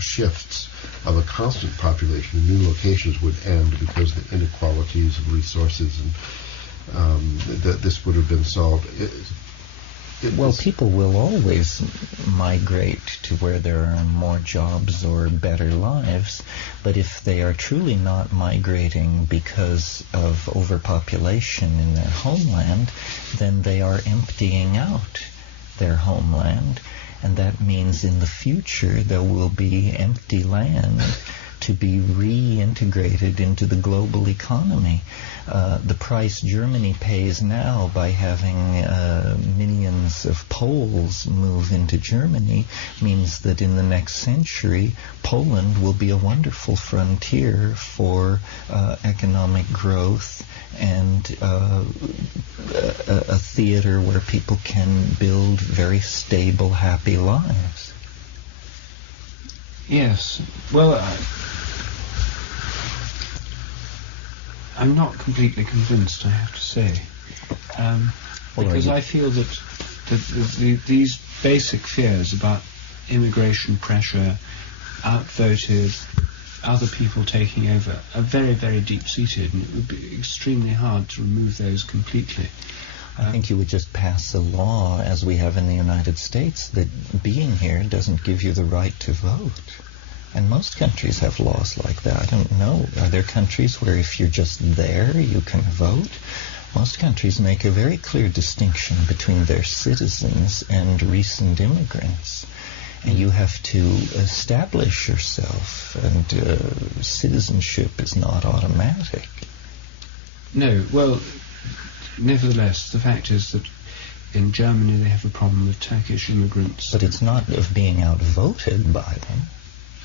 shifts of a constant population in new locations would end because the inequalities of resources and this would have been solved. Well, people will always migrate to where there are more jobs or better lives, but if they are truly not migrating because of overpopulation in their homeland, then they are emptying out their homeland, and that means in the future there will be empty land to be reintegrated into the global economy. The price Germany pays now by having millions of Poles move into Germany means that in the next century, Poland will be a wonderful frontier for economic growth and a theater where people can build very stable, happy lives. Yes. Well, I'm not completely convinced, I have to say, because I feel that these basic fears about immigration pressure, outvoted, other people taking over, are very, very deep-seated, and it would be extremely hard to remove those completely. I think you would just pass a law, as we have in the United States, that being here doesn't give you the right to vote. And most countries have laws like that. I don't know. Are there countries where if you're just there, you can vote? Most countries make a very clear distinction between their citizens and recent immigrants. And you have to establish yourself, and citizenship is not automatic. No, well, nevertheless, the fact is that in Germany they have a problem with Turkish immigrants. But it's not of being outvoted by them.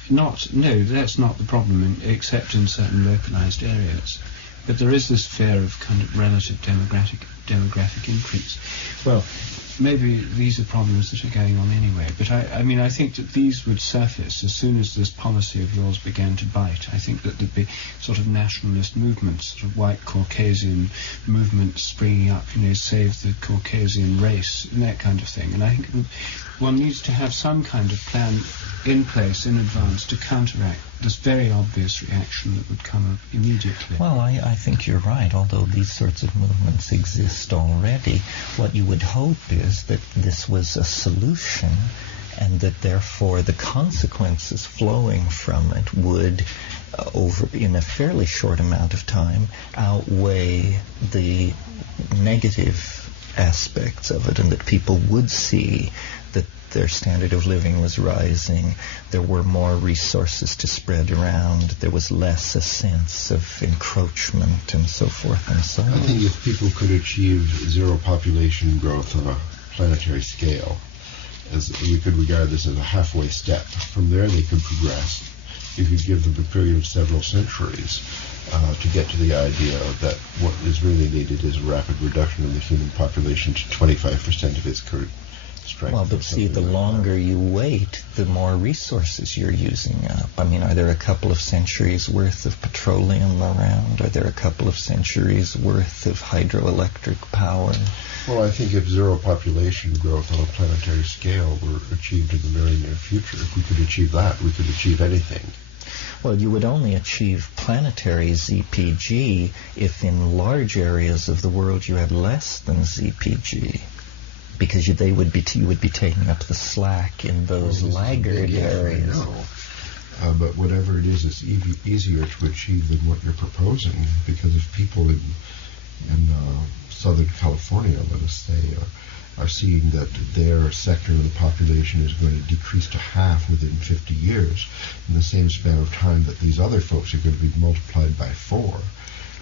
No, that's not the problem, except in certain localized areas. But there is this fear of kind of relative demographic increase. Well, maybe these are problems that are going on anyway, but I think that these would surface as soon as this policy of yours began to bite. I think that there'd be sort of nationalist movements, sort of white Caucasian movements springing up, save the Caucasian race, and that kind of thing. And I think one needs to have some kind of plan in place in advance to counteract this very obvious reaction that would come up immediately. Well, I think you're right, although these sorts of movements exist already. What you would hope is that this was a solution, and that therefore the consequences flowing from it would, in a fairly short amount of time, outweigh the negative aspects of it, and that people would see that their standard of living was rising, there were more resources to spread around, there was less a sense of encroachment, and so forth and so on. I think if people could achieve zero population growth on a planetary scale, as we could regard this as a halfway step. From there they could progress. You could give them a period of several centuries to get to the idea that what is really needed is a rapid reduction in the human population to 25% of its current strength. Well, but see, the longer you wait, the more resources you're using up. I mean, are there a couple of centuries worth of petroleum around? Are there a couple of centuries worth of hydroelectric power? Well, I think if zero population growth on a planetary scale were achieved in the very near future, if we could achieve that, we could achieve anything. Well, you would only achieve planetary ZPG if in large areas of the world you had less than ZPG, because you would be taking up the slack in those laggard areas. But whatever it is, it's easier to achieve than what you're proposing, because if people in Southern California, let us say, are seeing that their sector of the population is going to decrease to half within 50 years, in the same span of time that these other folks are going to be multiplied by 4,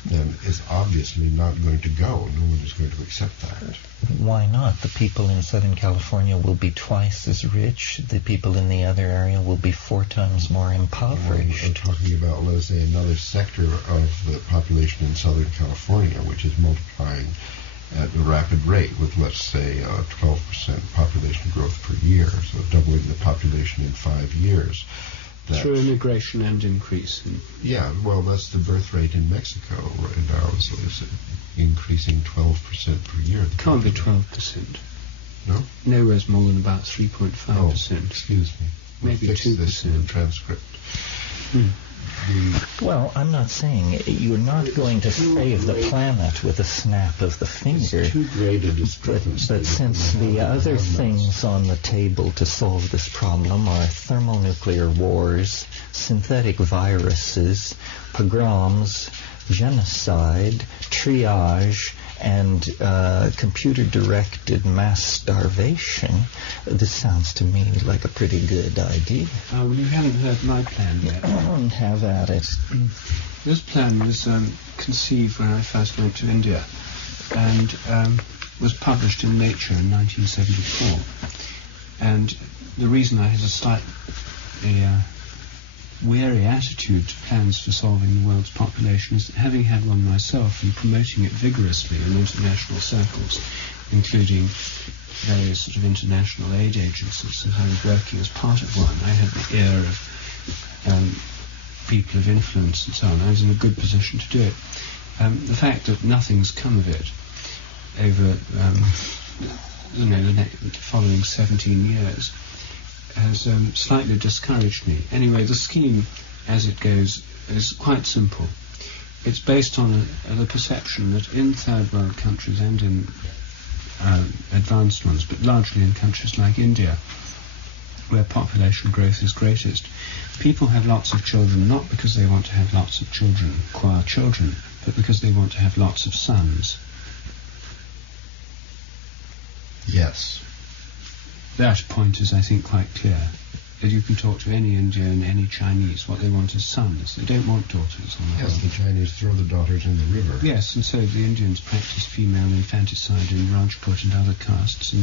then it's obviously not going to go. No one is going to accept that. Why not? The people in Southern California will be twice as rich. The people in the other area will be 4 times more impoverished. I'm talking about, let us say, another sector of the population in Southern California, which is multiplying at a rapid rate with, let's say, 12% population growth per year, so doubling the population in 5 years. Through immigration and increase. Yeah, well, that's the birth rate in Mexico right now. So it's increasing 12% per year. Can't be 12%. No? Nowhere's more than about 3.5%. Oh, excuse me. Maybe 2%. This in the transcript. Well, I'm not saying you're not going to save the planet with a snap of the finger. It's too great a discrepancy. But since the other things on the table to solve this problem are thermonuclear wars, synthetic viruses, pogroms, genocide, triage, and computer-directed mass starvation, this sounds to me like a pretty good idea. Well, you haven't heard my plan yet. Have at it. This plan was conceived when I first went to India and was published in Nature in 1974. And the reason I had a slightly wary attitude to plans for solving the world's population is that, having had one myself and promoting it vigorously in international circles, including various sort of international aid agencies, and I was working as part of one, I had the ear of people of influence and so on. I was in a good position to do it. The fact that nothing's come of it over the following 17 years has slightly discouraged me. Anyway, the scheme, as it goes, is quite simple. It's based on the perception that in third world countries and in advanced ones, but largely in countries like India, where population growth is greatest, people have lots of children not because they want to have lots of children, but because they want to have lots of sons. Yes. That point is, I think, quite clear. You can talk to any Indian, any Chinese. What they want is sons. They don't want daughters. Yes, the Chinese throw the daughters in the river. Yes, and so the Indians practice female infanticide in Rajput and other castes.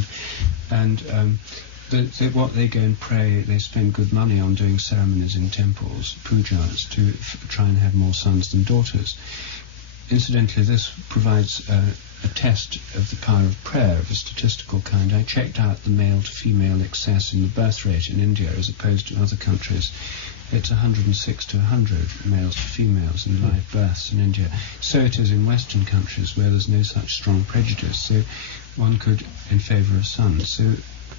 What they go and pray, they spend good money on doing ceremonies in temples, pujas, to try and have more sons than daughters. Incidentally, this provides a test of the power of prayer of a statistical kind. I checked out the male-to-female excess in the birth rate in India as opposed to other countries. It's 106 to 100 males to females in live births in India. So it is in Western countries where there's no such strong prejudice. So one could in favour of sons. So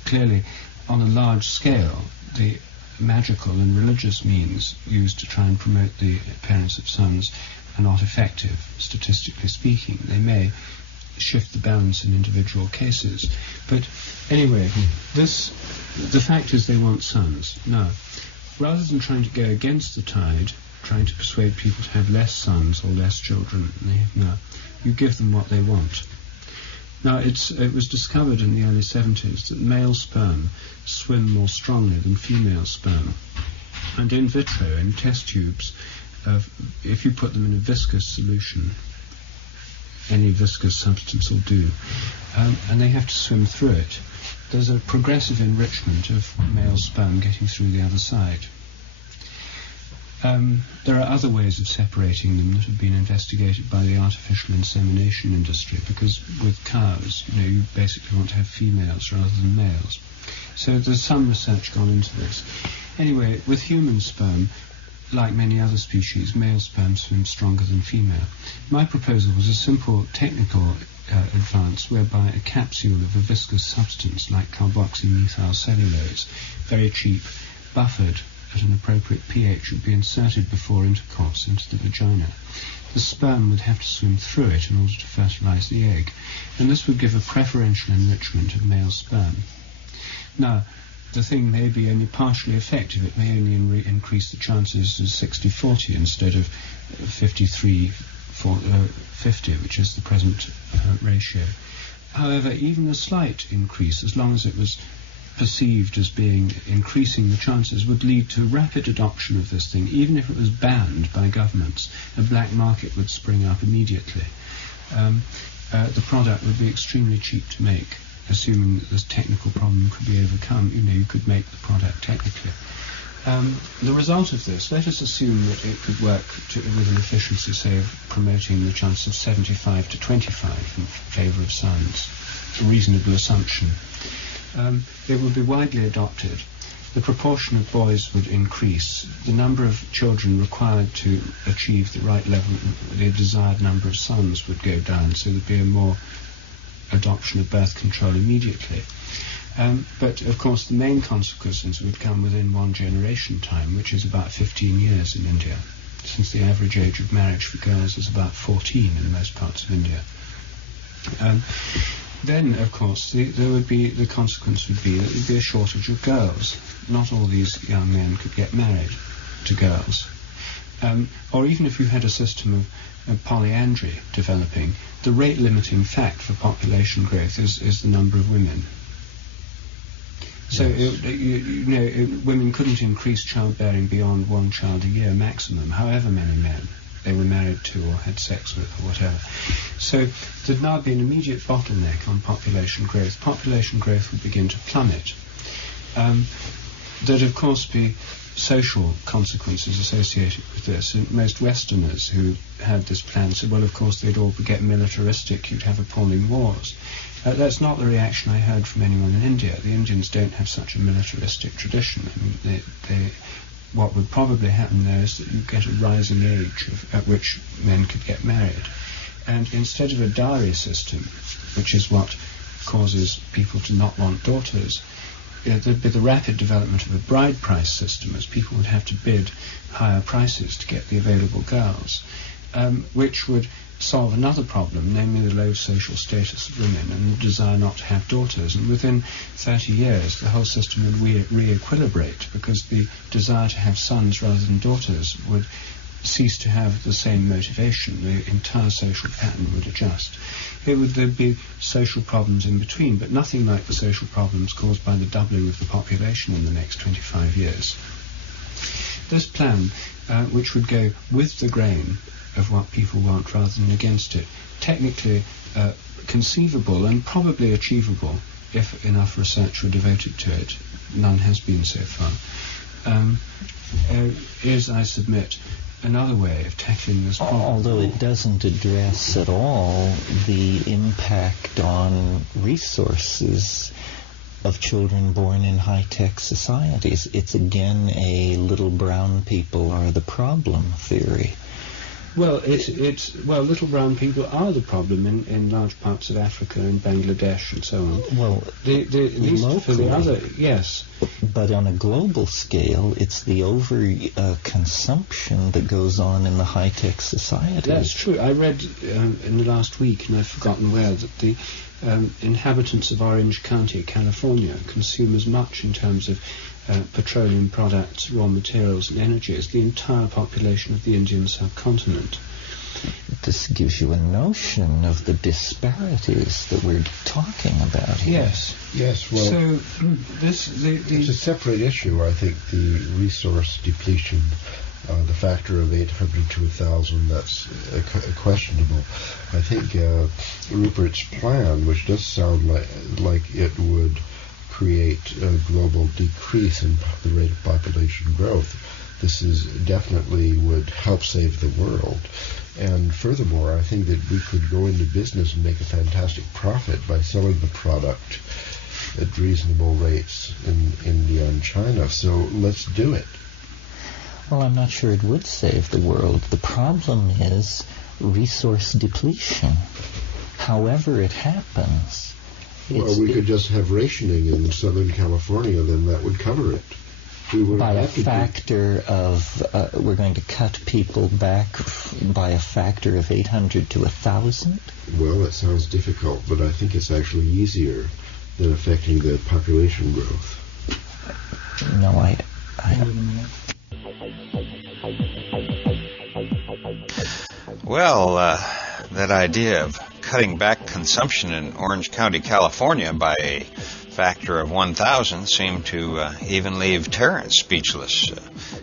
clearly, on a large scale, the magical and religious means used to try and promote the appearance of sons are not effective, statistically speaking. They may shift the balance in individual cases. But anyway, the fact is they want sons. Now, rather than trying to go against the tide, trying to persuade people to have less sons or less children than they have now, you give them what they want. Now, it was discovered in the early 70s that male sperm swim more strongly than female sperm. And in vitro, in test tubes, if you put them in a viscous solution, any viscous substance will do, and they have to swim through it, there's a progressive enrichment of male sperm getting through the other side. There are other ways of separating them that have been investigated by the artificial insemination industry, because with cows, you basically want to have females rather than males. So there's some research gone into this. Anyway, with human sperm, like many other species, male sperm swims stronger than female. My proposal was a simple technical advance whereby a capsule of a viscous substance like carboxymethyl cellulose, very cheap, buffered at an appropriate pH, would be inserted before intercourse into the vagina. The sperm would have to swim through it in order to fertilize the egg, and this would give a preferential enrichment of male sperm. Now, the thing may be only partially effective. It may only increase the chances to 60-40 instead of 53-50, which is the present ratio. However, even a slight increase, as long as it was perceived as being increasing the chances, would lead to rapid adoption of this thing. Even if it was banned by governments, a black market would spring up immediately. The product would be extremely cheap to make, assuming that this technical problem could be overcome. You could make the product technically. The result of this, let us assume that it could work with an efficiency, say, of promoting the chance of 75 to 25 in favour of science. A reasonable assumption. It would be widely adopted. The proportion of boys would increase. The number of children required to achieve the right level, the desired number of sons, would go down, so there'd be a more adoption of birth control immediately. But, of course, the main consequences would come within one generation time, which is about 15 years in India, since the average age of marriage for girls is about 14 in most parts of India. Then, of course, the consequence would be that there would be a shortage of girls. Not all these young men could get married to girls. Or even if you had a system of polyandry developing, the rate-limiting fact for population growth is the number of women. So, women couldn't increase childbearing beyond one child a year maximum, however many men they were married to or had sex with or whatever. So there'd now be an immediate bottleneck on population growth. Population growth would begin to plummet. There'd, of course, be social consequences associated with this. And most Westerners who had this plan said, well, of course, they'd all get militaristic, you'd have appalling wars. That's not the reaction I heard from anyone in India. The Indians don't have such a militaristic tradition. I mean, what would probably happen there is that you get a rising age at which men could get married. And instead of a dowry system, which is what causes people to not want daughters, there'd be the rapid development of a bride price system, as people would have to bid higher prices to get the available girls, which would solve another problem, namely the low social status of women and the desire not to have daughters. And within 30 years, the whole system would re-equilibrate, because the desire to have sons rather than daughters would cease to have the same motivation. The entire social pattern would adjust. There'd be social problems in between, but nothing like the social problems caused by the doubling of the population in the next 25 years. This plan, which would go with the grain of what people want rather than against it, technically conceivable and probably achievable if enough research were devoted to it. None has been so far. Is, I submit, another way of tackling this problem. Although it doesn't address at all the impact on resources of children born in high-tech societies. It's again a little brown people are the problem theory. Well, little brown people are the problem in large parts of Africa and Bangladesh and so on. Well, locally, for the other, yes. But on a global scale, it's the over-consumption that goes on in the high-tech society. That's true. I read in the last week, and I've forgotten where, that the inhabitants of Orange County, California, consume as much in terms of petroleum products, raw materials and energy as the entire population of the Indian subcontinent. This gives you a notion of the disparities that we're talking about here. Yes. Well, so it's a separate issue. I think the resource depletion, the factor of 800 to 1,000, that's questionable. I think Rupert's plan, which does sound like it would create a global decrease in the rate of population growth, This is definitely would help save the world. And furthermore, I think that we could go into business and make a fantastic profit by selling the product at reasonable rates in India and China. So let's do it. Well, I'm not sure it would save the world. The problem is resource depletion. However it happens. Well, we could just have rationing in Southern California, then that would cover it. By a factor of, we're going to cut people back by a factor of 800 to 1,000? Well, that sounds difficult, but I think it's actually easier than affecting the population growth. No, I Well, that idea of cutting back consumption in Orange County, California by a factor of 1,000 seemed to even leave Terrence speechless,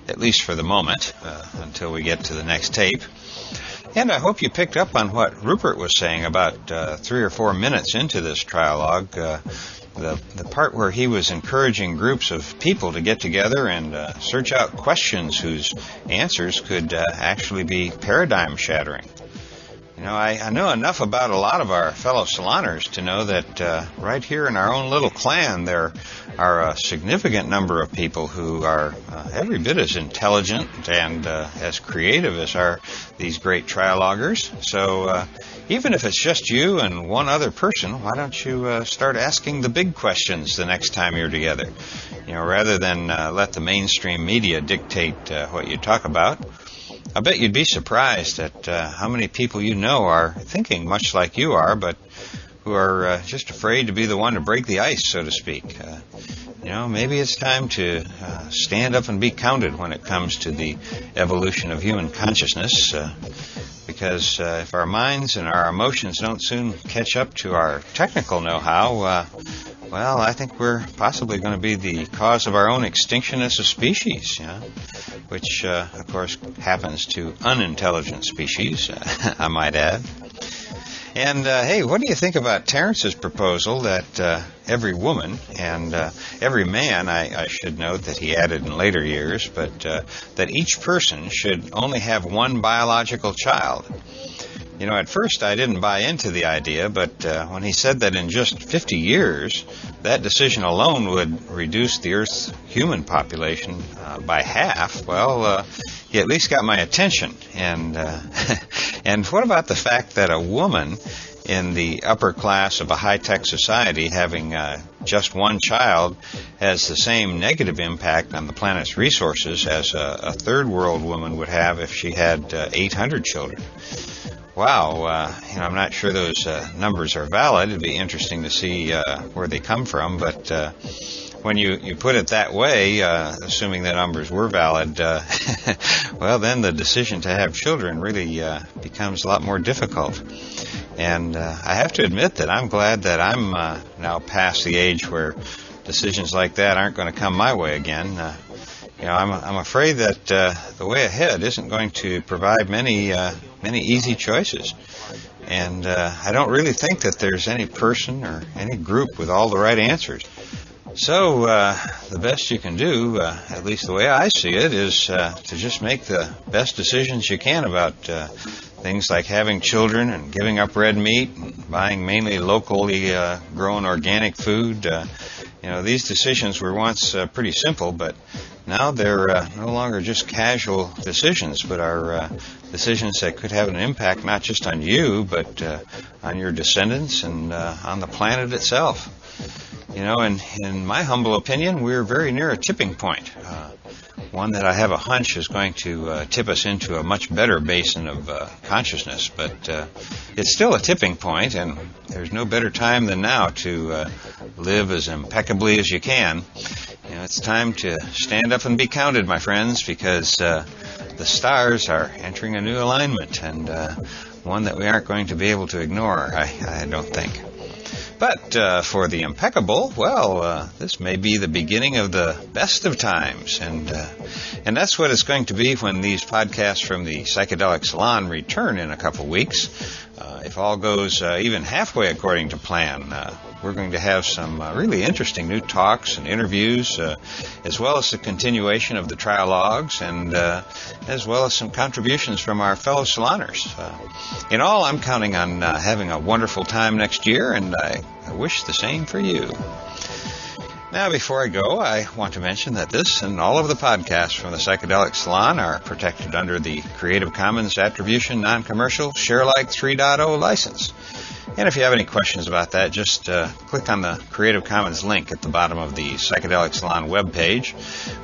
at least for the moment, until we get to the next tape. And I hope you picked up on what Rupert was saying about 3 or 4 minutes into this trialogue, the part where he was encouraging groups of people to get together and search out questions whose answers could actually be paradigm-shattering. You know, I know enough about a lot of our fellow Saloners to know that right here in our own little clan there are a significant number of people who are every bit as intelligent and as creative as are these great trialoguers. So even if it's just you and one other person, why don't you start asking the big questions the next time you're together? You know, rather than let the mainstream media dictate what you talk about. I bet you'd be surprised at how many people you know are thinking much like you are, but who are just afraid to be the one to break the ice, so to speak. You know, maybe it's time to stand up and be counted when it comes to the evolution of human consciousness, because if our minds and our emotions don't soon catch up to our technical know-how, well, I think we're possibly going to be the cause of our own extinction as a species, you know, which, of course, happens to unintelligent species, I might add. And, hey, what do you think about Terrence's proposal that every woman and every man, I should note that he added in later years, but that each person should only have one biological child? You know, at first I didn't buy into the idea, but when he said that in just 50 years, that decision alone would reduce the Earth's human population by half, well, he at least got my attention. And and what about the fact that a woman in the upper class of a high-tech society having just one child has the same negative impact on the planet's resources as a third world woman would have if she had 800 children? Wow, you know, I'm not sure those numbers are valid. It'd be interesting to see where they come from, but when you put it that way, assuming the numbers were valid, well, then the decision to have children really becomes a lot more difficult. And I have to admit that I'm glad that I'm now past the age where decisions like that aren't going to come my way again. You know, I'm afraid that the way ahead isn't going to provide many easy choices. And I don't really think that there's any person or any group with all the right answers. So the best you can do, at least the way I see it, is to just make the best decisions you can about things like having children and giving up red meat and buying mainly locally grown organic food. You know, these decisions were once pretty simple, but now they're no longer just casual decisions, but are decisions that could have an impact not just on you, but on your descendants and on the planet itself. You know, and in my humble opinion, we're very near a tipping point, one that I have a hunch is going to tip us into a much better basin of consciousness. But it's still a tipping point, and there's no better time than now to live as impeccably as you can. You know, it's time to stand up and be counted, my friends, because the stars are entering a new alignment, and one that we aren't going to be able to ignore, I don't think. But for the impeccable, well, this may be the beginning of the best of times, and that's what it's going to be when these podcasts from the Psychedelic Salon return in a couple weeks. If all goes even halfway according to plan, we're going to have some really interesting new talks and interviews, as well as the continuation of the trialogues, and as well as some contributions from our fellow saloners. In all, I'm counting on having a wonderful time next year, and I wish the same for you. Now, before I go, I want to mention that this and all of the podcasts from the Psychedelic Salon are protected under the Creative Commons Attribution Non-Commercial Sharealike 3.0 license. And if you have any questions about that, just click on the Creative Commons link at the bottom of the Psychedelic Salon webpage,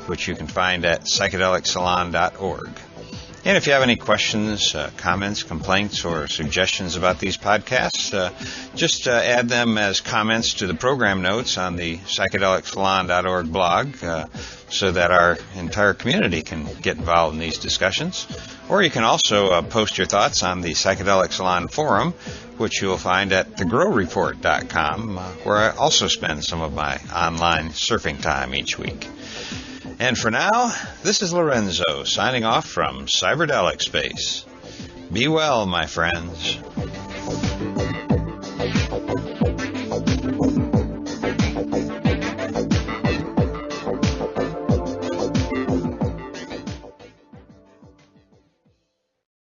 which you can find at psychedelicsalon.org. And if you have any questions, comments, complaints, or suggestions about these podcasts, just add them as comments to the program notes on the psychedelicsalon.org blog, so that our entire community can get involved in these discussions. Or you can also post your thoughts on the Psychedelic Salon forum, which you will find at thegrowreport.com, where I also spend some of my online surfing time each week. And for now, this is Lorenzo signing off from Cyberdelic Space. Be well, my friends.